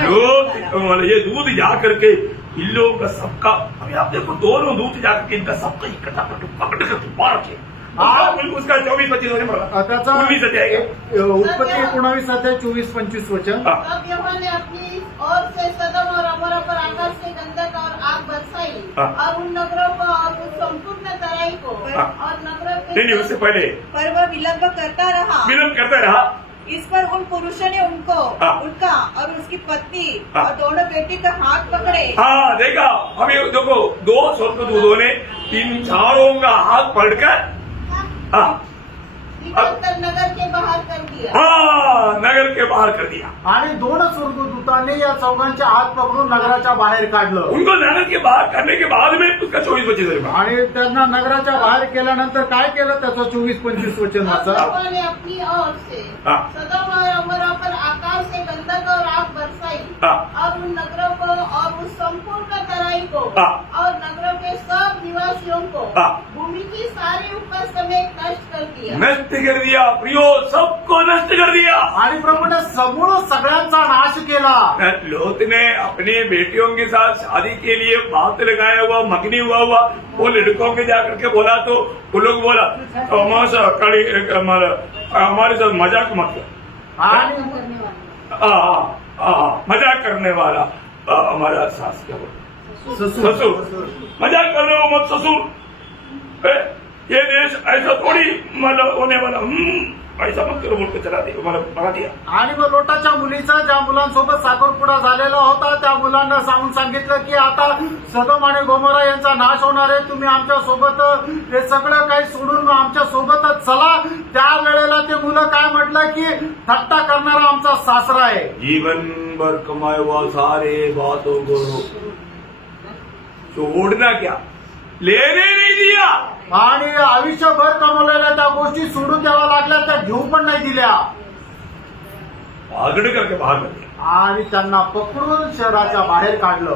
लोग ये दूध जा करके इन लोगों का सबका, अभी आप देखो दोनों दूध जाकर के इनका सबका इकट्ठा पकड़ कर पार किया. उसका 24-25 त्याचा 19 अध्याय. उत्पत्ती 19 अध्याय 24-25 वचन. तब यहोवा ने अपनी ओर से सदम और अमोरा पर आकाश से गंधक और आग बरसाई, और उन नगरों को और उस संपूर्ण तराई को और नगरों के नहीं, उससे पहले पर वह विलंब करता रहा. इस पर उन पुरुषों ने उनका और उसकी पत्नी और दोनों बेटी का हाथ पकड़े. हाँ, देखा अभी देखो, 2 स्वर्गदूतों ने इन चारों का हाथ पकड़कर निकलकर नगर के बाहर कर दिया. हाँ, नगर के बाहर कर दिया. आणि 2 स्वर्गदूतांनी या चौघांचे हात पकडून नगराच्या बाहेर काढलं. उनको नगर के बाहर करने के बाद में उसका 24-25 आणि त्यांना नगराच्या बाहेर केल्यानंतर काय केलं त्याचं 24-25 वचन वाचा. यहोवा ने अपनी ओर से सदम और अमोरा पर आकाश से गंधक और आग बरसाई, और उन नगरों को और उस संपूर्ण तराई को और नगरों के सब निवासियों को भूमि भूमि की सारी उपज समेत नष्ट कर दिया। नष्ट कर दिया प्रियो, सबको नष्ट कर दिया। आणि प्रभूने समूळ सगळ्यांचा नाश केला। लोत ने अपनी बेटियों के साथ शादी के लिए बात लगाया हुआ, मगनी हुआ वो लड़कों के जाकर के बोला तो वो लोग बोला हमारे साथ मजाक मत कर। आणि करने वाला मजाक करने वाला हमारा सास क्या बोला, ससुर मजाक कर रहे हो मत ससुर, ये देश ऐसा थोड़ी मतलब होने वाला, ऐसा मत करो बोल के चला दिया, मला दिया। आणि मग लोटाच्या मुलीचा ज्या मुलांसोबत साखरपुडा झालेला होता त्या मुलांना सांगितलं की आता सदोम आणि गोमोरा यांचा नाश होणार आहे, तुम्ही आमच्या सोबत हे सगळं काही सोडून आमच्या सोबतच चला। त्यावेळेला ते मुलं काय म्हटलं की थट्टा करणारा आमचा सासरा आहे। जीवन भर कमाए हुआ सारे बातों को छोड़ना क्या, लेने नहीं दिया। आणि आयुष्यभर कमवलेल्या त्या गोष्टी सोडून द्याव्या लागल्या, त्या घेऊ पण नाही दिल्या भागड़ करके बाहर कर दिया। आणि त्यांना पकडून शहराच्या बाहेर काढलं।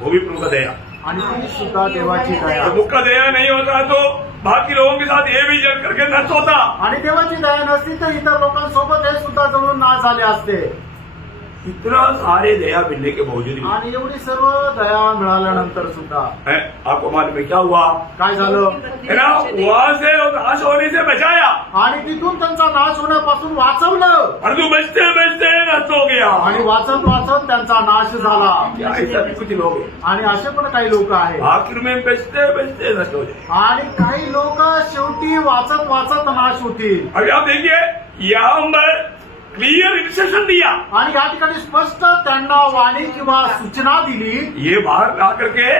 वो भी प्रभु का दया। आणि ती सुद्धा देवाची दया। प्रभु का दया नहीं होता तो बाकी लोगों के साथ ये भी जल करके नष्ट होता। आणि देवाची दया नसती तर इतर लोकांसोबत हे सुद्धा जवळून नाश झाले असते। इतना सारे दया मिलने के बावजूद भी आणि एवढी सर्व दया मिळाल्यानंतर सुद्धा है, आपको मालूम है क्या हुआ काय झालं, है ना, वहां से नाश होने से बचाया आणि तिथून त्यांचा नाश होण्यापासून वाचवलं। परंतु बचते बचते नष्ट हो गया। आणि वाचत वाचत त्यांचा नाश झाला। क्या ऐसा भी कुछ लोग हैं, आणि असे पण काही लोक आहेत। आखिर में बचते बचते नष्ट हो जाए। आणि काही लोक शेवटी वाचत वाचत नाश होतील। अभी आप देखिए यहाँ पर क्लियर इंस्ट्रक्शन दिया, आणि या ठिकाणी स्पष्ट त्यांना वाणी किंवा सूचना दिली। ये बाहर ला करके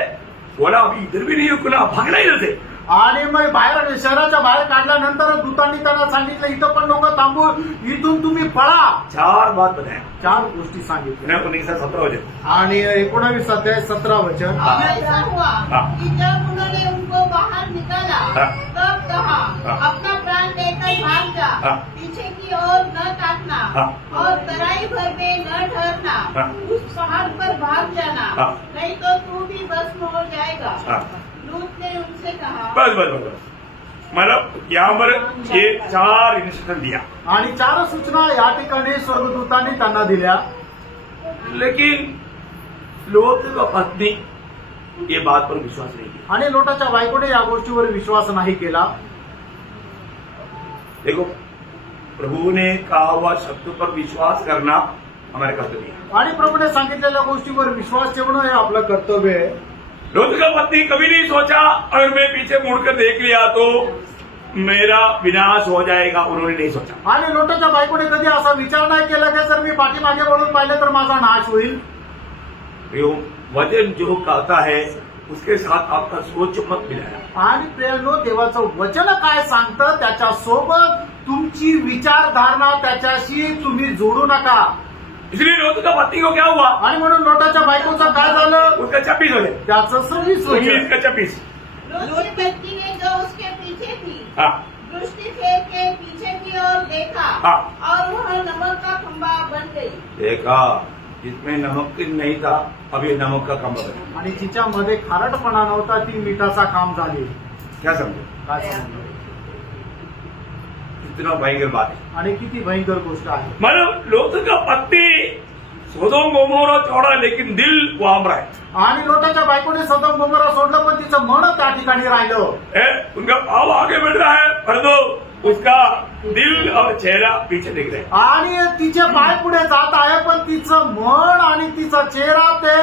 बोला अभी इधर भी नहीं रुकना, भागना ही रहते। आणि मग बाहेर शहराच्या बाहेर काढल्यानंतर दूतांनी त्यांना सांगितलं इथं पण नको थांबू, इथून तुम्ही पळा। चार बात बताया, 4 गोष्टी सांगितल्या। 19:17 बजे। आणि 19 अध्याय 17 वचन। और ऐसा हुआ हाँ। कि जब उन्होंने उनको बाहर निकाला हाँ। तब कहा हाँ। अपना प्राण लेकर भाग जा, हाँ। पीछे की ओर न ताकना हाँ। और तराई भर में न ठहरना, हाँ। उस पहाड़ पर भाग जाना, हाँ। नहीं तो तू भी भस्म हो जाएगा। हाँ। लूत ने उनसे कहा बस बस बस बस, मतलब यहाँ पर ये 4 इंस्ट्रक्शन दिया, आणि 4 सूचना या ठिकाणी स्वर्गदूतांनी त्यांना दिल्या। लेकिन लोत का पत्नी ये बात पर विश्वास नहीं किया। आणि लोटाच्या बायकोने या गोष्टीवर विश्वास नाही केला। देखो प्रभु ने कहा हुआ शब्द पर विश्वास करना हमारे कर्तव्य है। आणि प्रभूने सांगितलेल्या गोष्टीवर विश्वास ठेवणं हे आपलं कर्तव्य आहे। लोत का पत्नी कभी नहीं सोचा अगर मैं पीछे मुड़कर देख लिया तो मेरा विनाश हो जाएगा, उन्होंने नहीं सोचा। आणि लोटाच्या बायकोने कधी असा विचार नाही केला की जर मी पाठीमागे वळून पाहिलं तर माझा नाश होईल। यो वचन जो कहता है उसके साथ आपका सोच मत मिलाया। आणि प्रियांनो, देवाचं वचन काय सांगतं त्याच्या सोबत तुमची विचारधारणा त्याच्याशी तुम्ही जोडू नका। इसलिए लोत का पत्नी को क्या हुआ, आणि म्हणून लोटाच्या बायकोचं काय झालं, उसका 26 हो जाए, त्याचं 26 वचन। 19 का 26। लूत की पत्नी ने जो उसके पीछे थी हाँ दृष्टि फेर के पीछे की ओर देखा हाँ। और वह नमक का खंबा बन गई। देखा जिसमें नमक नहीं था अब ये नमक का खंबा बना। आणि तिच्यामध्ये खारटपणा नव्हता, ती मिठाचा काम झाली। क्या समझो, काय समजलं? कितना भयंकर बात है। आणि किती भयंकर गोष्ट आहे। मतलब लोत का पत्नी सोदोम गोमोरा छोड़ा लेकिन दिल वहां पर है। आणि लोटाच्या बायकोने सदोम गोमोरा सोडलं पण तिचं मन त्या ठिकाणी राहिलं। उनका भाव आगे बढ़ रहा है परंतु उसका दिल और चेहरा पीछे दिख रहे हैं। आणि तिचे पाय पुढे जात आहे पण तिचं मन आणि तिचा चेहरा ते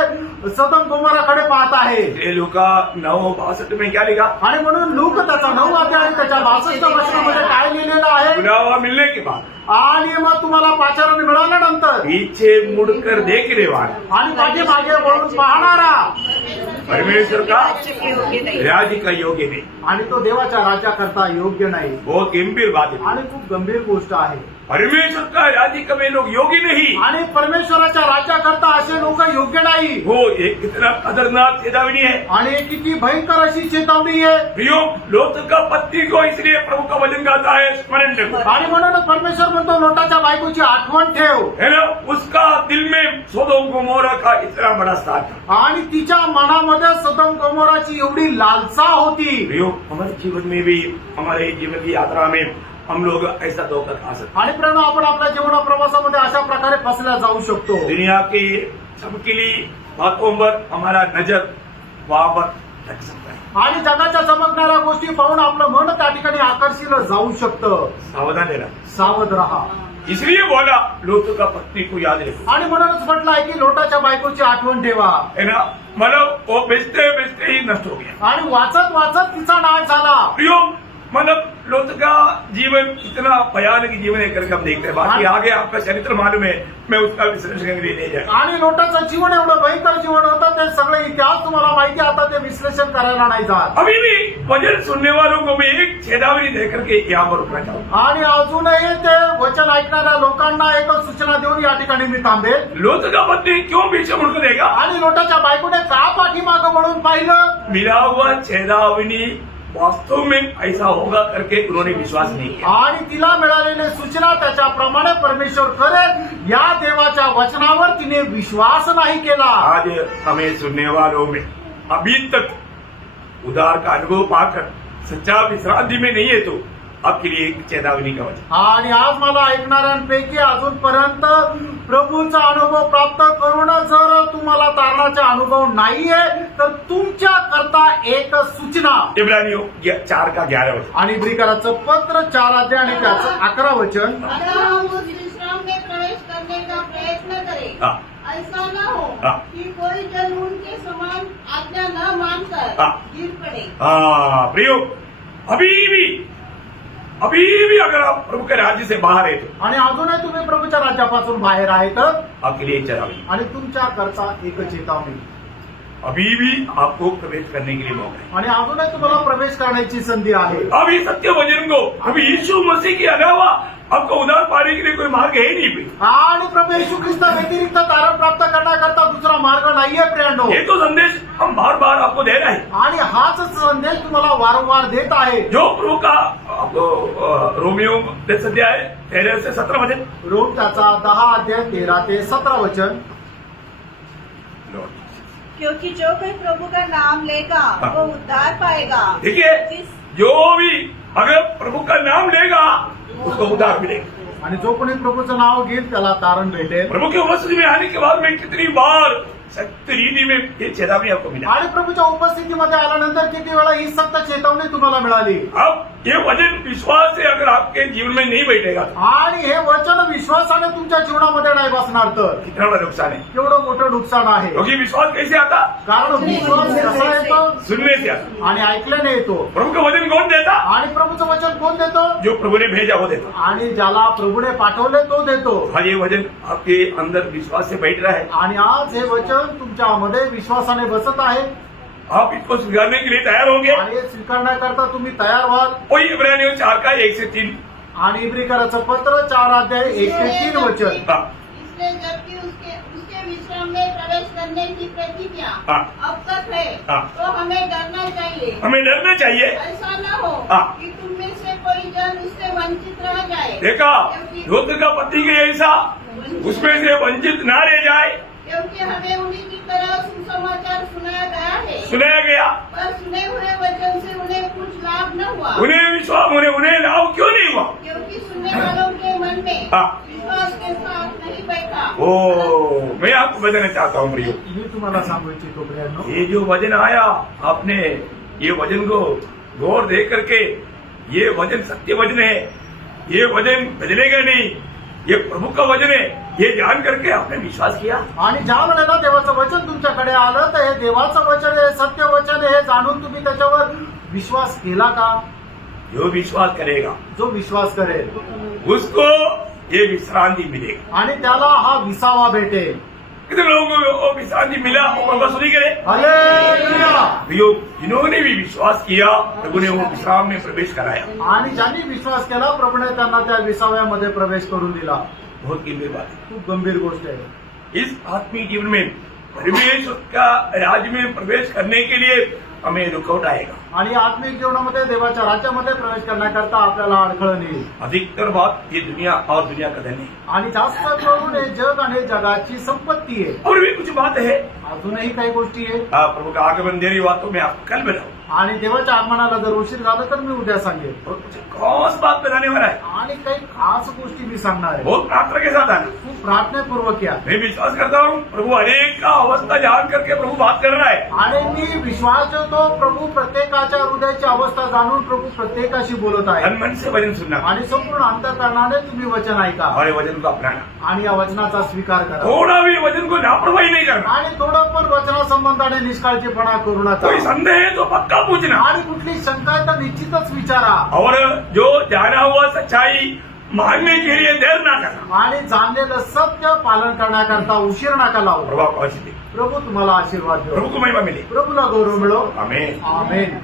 सदोम गोमोराकडे पाहत आहे। ये लूका 9:62 में क्या लिखा, आणि म्हणून लूक त्याचा 9 अध्याय आणि त्याच्या 62 वचनामध्ये काय लिहिलेलं आहे, बुलावा मिलने के बाद आणि मग तुम्हाला पाचारण मिळाल्यानंतर पीछे मुड़कर देखने वाला आणि पाठीमागे वळून पाहणारा परमेश्वर का राज्य के योग्य नहीं। राज्य का योग्य नहीं। आणि तो देवाच्या राज्याकरता योग्य नाही। बहुत गंभीर बात है। आणि खूप गंभीर गोष्ट आहे। परमेश्वर का राज्य का वे लोग योगी नहीं। आणि परमेश्वराच्या राज्याकरता असे लोक योग्य नाही। वो एक कितना खतरनाक चेतावनी है। आणि किती भयंकर अशी चेतावणी आहे। प्रियो, लोट का पत्नी को इसलिए प्रभु का वचन गाता है, स्मरण रखो। आणि म्हणून परमेश्वर म्हणतो लोटाच्या बायकोची आठवण ठेव। है ना, उसका दिल में सोदोम गोमोरा का इतना बड़ा स्थान था। आणि तिच्या मनामध्ये सदोम गोमोराची एवढी लालसा होती। प्रियो, हमारे जीवन में भी, हमारे जीवन की यात्रा में हम लोग ऐसा धोखा खा सकते आणि प्रेरणा आपण आपल्या जीवना प्रवासामध्ये अशा प्रकारे फसल्या जाऊ शकतो। हैं। दुनिया की चमकीली बातों पर हमारा नजर वहां पर लग सकता है। आणि जगाच्या चमकणाऱ्या गोष्टी पाहून आपलं मन त्या ठिकाणी आकर्षित जाऊ शकतं। सावधान रहना। सावध राहा। इसलिए बोला लोट का पत्नी को याद रखो। आणि म्हणूनच म्हटलंय की लोटाच्या बायकोची आठवण ठेवा। है ना, मतलब वो बेचते बेचते ही नष्ट हो गया। आणि वाचत वाचत तिचा नाश झाला। प्रियो, मतलब लोट का जीवन इतना भयानक जीवन है करके हम देखते हैं। बाकी आगे आपका चरित्र मालूम है, मैं उसका विश्लेषण करने के लिए नहीं जाऊंगा। आणि लोटाचं जीवन एवढं भयंकर जीवन होतं, ते सगळे इतिहास तुम्हाला माहिती आहे, आता ते विश्लेषण करायला नाही जात। अभी भी वचन सुनने वालों को मैं एक चेतावनी दे करके यहाँ पर रुकना चाहूंगा। आणि अजूनही ते वचन ऐकणाऱ्या लोकांना एक सूचना देऊन या ठिकाणी मी थांबेल। लोट का पत्नी क्यों पीछे मुड़कर देगा? आणि लोटाच्या बायकोने का पाठीमागं वळून पाहिलं? मिला हुआ चेतावनी वास्तव में ऐसा होगा करके उन्होंने विश्वास नहीं किया। आणि तिला मिळालेली सूचना त्याच्याप्रमाणे परमेश्वर करेल या देवाच्या वचनावर तिने विश्वास नाही केला। आज हमें सुनने वालों में अभी तक उद्धार का अनुभव पाकर सच्चा विश्रांति में नहीं है तो आपके लिए एक चेतावनी का वचन। आणि आज मला ऐकणाऱ्यांपैकी अजूनपर्यंत प्रभूचा अनुभव प्राप्त करून जर तुम्हाला तारणाचा अनुभव नाहीये तर तुमच्या करता एक सूचना। इब्रानियों 4:11 वचन। आणि इब्रिकराचं पत्र 4 अध्याय आणि त्याचं 11 वचन। अतः हम उस विश्राम में प्रवेश करने का प्रयत्न करें। हाँ। ऐसा न हो हाँ। कि कोई जन उनके समान आज्ञा न मानकर हाँ। गिर पड़े। हाँ प्रियो, अभी भी अगर आप प्रभु के राज्य से बाहर है तो आणि अजूनही तुम्ही प्रभूच्या राज्यापासून बाहेर आहे तर आपके लिए एक चेतावनी। आणि तुमच्या करता एक चेतावणी। अभी भी आपको प्रवेश करने के लिए मौका है। आणि अजूनही तुम्हाला प्रवेश करण्याची संधी आहे। अभी सत्य वचन को, अभी यीशु मसीह के अलावा आपको उद्धार पाने के लिए कोई मार्ग है ही नहीं। आणि प्रभू येशू ख्रिस्त व्यतिरिक्त तारण प्राप्त करण्याकरता दुसरा मार्ग नाहीये प्रियांनो। ये तो संदेश हम बार बार आपको दे रहे हैं। आणि हाच संदेश तुम्हाला वारंवार देत आहे। जो प्रभु का आपको रोमियो 10 अध्याय 13 से 17 वचन। रोम त्याचा 10 अध्याय 13 ते 17 वचन। क्योंकि जो कोई प्रभु का नाम लेगा हाँ। वो उद्धार पाएगा। देखिए, जिस जो भी अगर प्रभु का नाम लेगा उसको उद्धार मिलेगा। आणि जो कोणी प्रभूचं नाव घेईल त्याला तारण भेटेल। प्रभु की उपस्थिति में आने के बाद में कितनी बार सत्य रीति में ये चेतावनी आपको मिला। आणि प्रभूच्या उपस्थितीमध्ये आल्यानंतर किती वेळा ही सत्य चेतावणी तुम्हाला मिळाली। अब ये वचन विश्वास से अगर आपके जीवन में नहीं बैठेगा तो आणि हे वचन विश्वासाने तुमच्या जीवनामध्ये नाही बसणार तर कितना बड़ा नुकसान है। केवढं मोठं नुकसान आहे। क्योंकि विश्वास कैसे आता? कारण विश्वास कसा येतो? सुनने से आता। आणि ऐकल्याने येतो। प्रभु का वचन कौन देता? आणि प्रभूचं वचन कोण देतो? जो प्रभु ने भेजा वो देता। आणि ज्याला प्रभूने पाठवले तो देतो। आज ये वचन आपके अंदर विश्वास से बैठ रहा है। आणि आज हे वचन तुमच्यामध्ये विश्वासाने बसत आहे। आप इसको स्वीकारने के लिए तैयार होंगे। आणि हे स्वीकारण्याकरता तुम्ही तयार व्हाल। वही इब्रानियों 4:1 से 3। आणि इब्रिकराचं पत्र 4 अध्याय 1 ते 3 वचन। हाँ। इसलिए जबकि उसके विश्राम में प्रवेश करने की प्रतिज्ञा हाँ। अब तक है, हाँ। तो हमें डरना चाहिए। हमें डरना चाहिए। ऐसा न हो हाँ। कि तुम में से कोई जन उससे वंचित रह जाए। देखा, लोथ का पति के ऐसा उसमें से वंचित ना रह जाए। क्योंकि हमें उन्हीं की तरह सुसमाचार सुनाया गया है, सुनाया गया, पर सुने हुए वचन से उन्हें कुछ लाभ न हुआ। उन्हें विश्वास, उन्हें लाभ क्यों नहीं हुआ? क्योंकि सुनने वालों के मन में हाँ। विश्वास के साथ नहीं बैठा। ओ, मैं आपको बताना चाहता हूँ प्रियो, मी तुम्हाला सांगू इच्छितो प्रियांनो, ये जो वचन आया, आपने ये वचन को गौर दे करके, ये वचन सत्य वचन है, ये वचन बदलेगा नहीं, ये प्रभु का वचन है, ये जान करके आपने विश्वास किया। आणि ज्या वेळेला देवाचं वचन तुमच्याकडे आलं तर हे देवाचं वचन आहे, सत्य वचन आहे, हे जाणून तुम्ही त्याच्यावर विश्वास केला का? जो विश्वास करेगा जो विश्वास करेल उसको ये विश्रांति मिलेगी। आणि त्याला हा विसावा भेटेल। कितने लोगों को विश्रांति मिला और प्रभु सुनी करे। हालेलुया. जो जिन्होंने भी विश्वास किया प्रभु ने वो विश्राम में प्रवेश कराया। आणि ज्यांनी विश्वास केला प्रभूने त्यांना त्या विसाव्यामध्ये प्रवेश करून दिला. बहुत गंभीर बात है। खूप गंभीर गोष्ट आहे. इस आत्मिक जीवन में परमेश्वर का राज्य में प्रवेश करने के लिए हमें रुकावट आएगा। आणि आत्मिक जीवनामध्ये देवाच्या राज्यामध्ये प्रवेश करण्याकरता आपल्याला अडखळण येईल. अधिकतर बात ये दुनिया और दुनिया का धन है। आणि जास्त करून हे जग आणि जगाची संपत्ती आहे. और भी कुछ बात है। अजूनही काही गोष्टी आहे. प्रभु का आगमन देरी बातों में आपको कल बताऊं। आणि देवाच्या आगमनाला जर उशीर झाला तर मी उद्या सांगेन. और कुछ खास बात बताने वाला है। आणि काही खास गोष्टी मी सांगणार आहे. बहुत प्रार्थना के साथ आना। खूप प्रार्थनापूर्वक या. मैं विश्वास करता हूँ प्रभु अनेक का अवस्था जान करके प्रभु बात कर रहा है। आणि मी विश्वास ठेवतो प्रभू प्रत्येकाच्या हृदयाची अवस्था जाणून प्रभू प्रत्येकाशी बोलत आहे. तन मन से वचन सुनना आणि संपूर्ण अंतःकरणाने तुम्ही वचन ऐका और ये वचन को अपनाना। आणि या वचनाचा स्वीकार करा. थोड़ा भी वचन को लापरवाही नहीं करना। आणि थोडं पण वचना संबंधाने निष्काळजीपणा करू नका. कोई संदेह है तो पक्का पूछना। आणि कुठली शंका आहे तर निश्चितच विचारा. और जो जाना हुआ सच्चाई मानने के लिए देर ना करना। आणि जाणलेलं सत्य पालन करण्याकरता उशीर नका लावू. प्रभु आपको आशीष दे। प्रभू तुम्हाला आशीर्वाद देऊ. प्रभु को महिमा मिले। प्रभूला गौरव मिळो. आमेन। आमेन.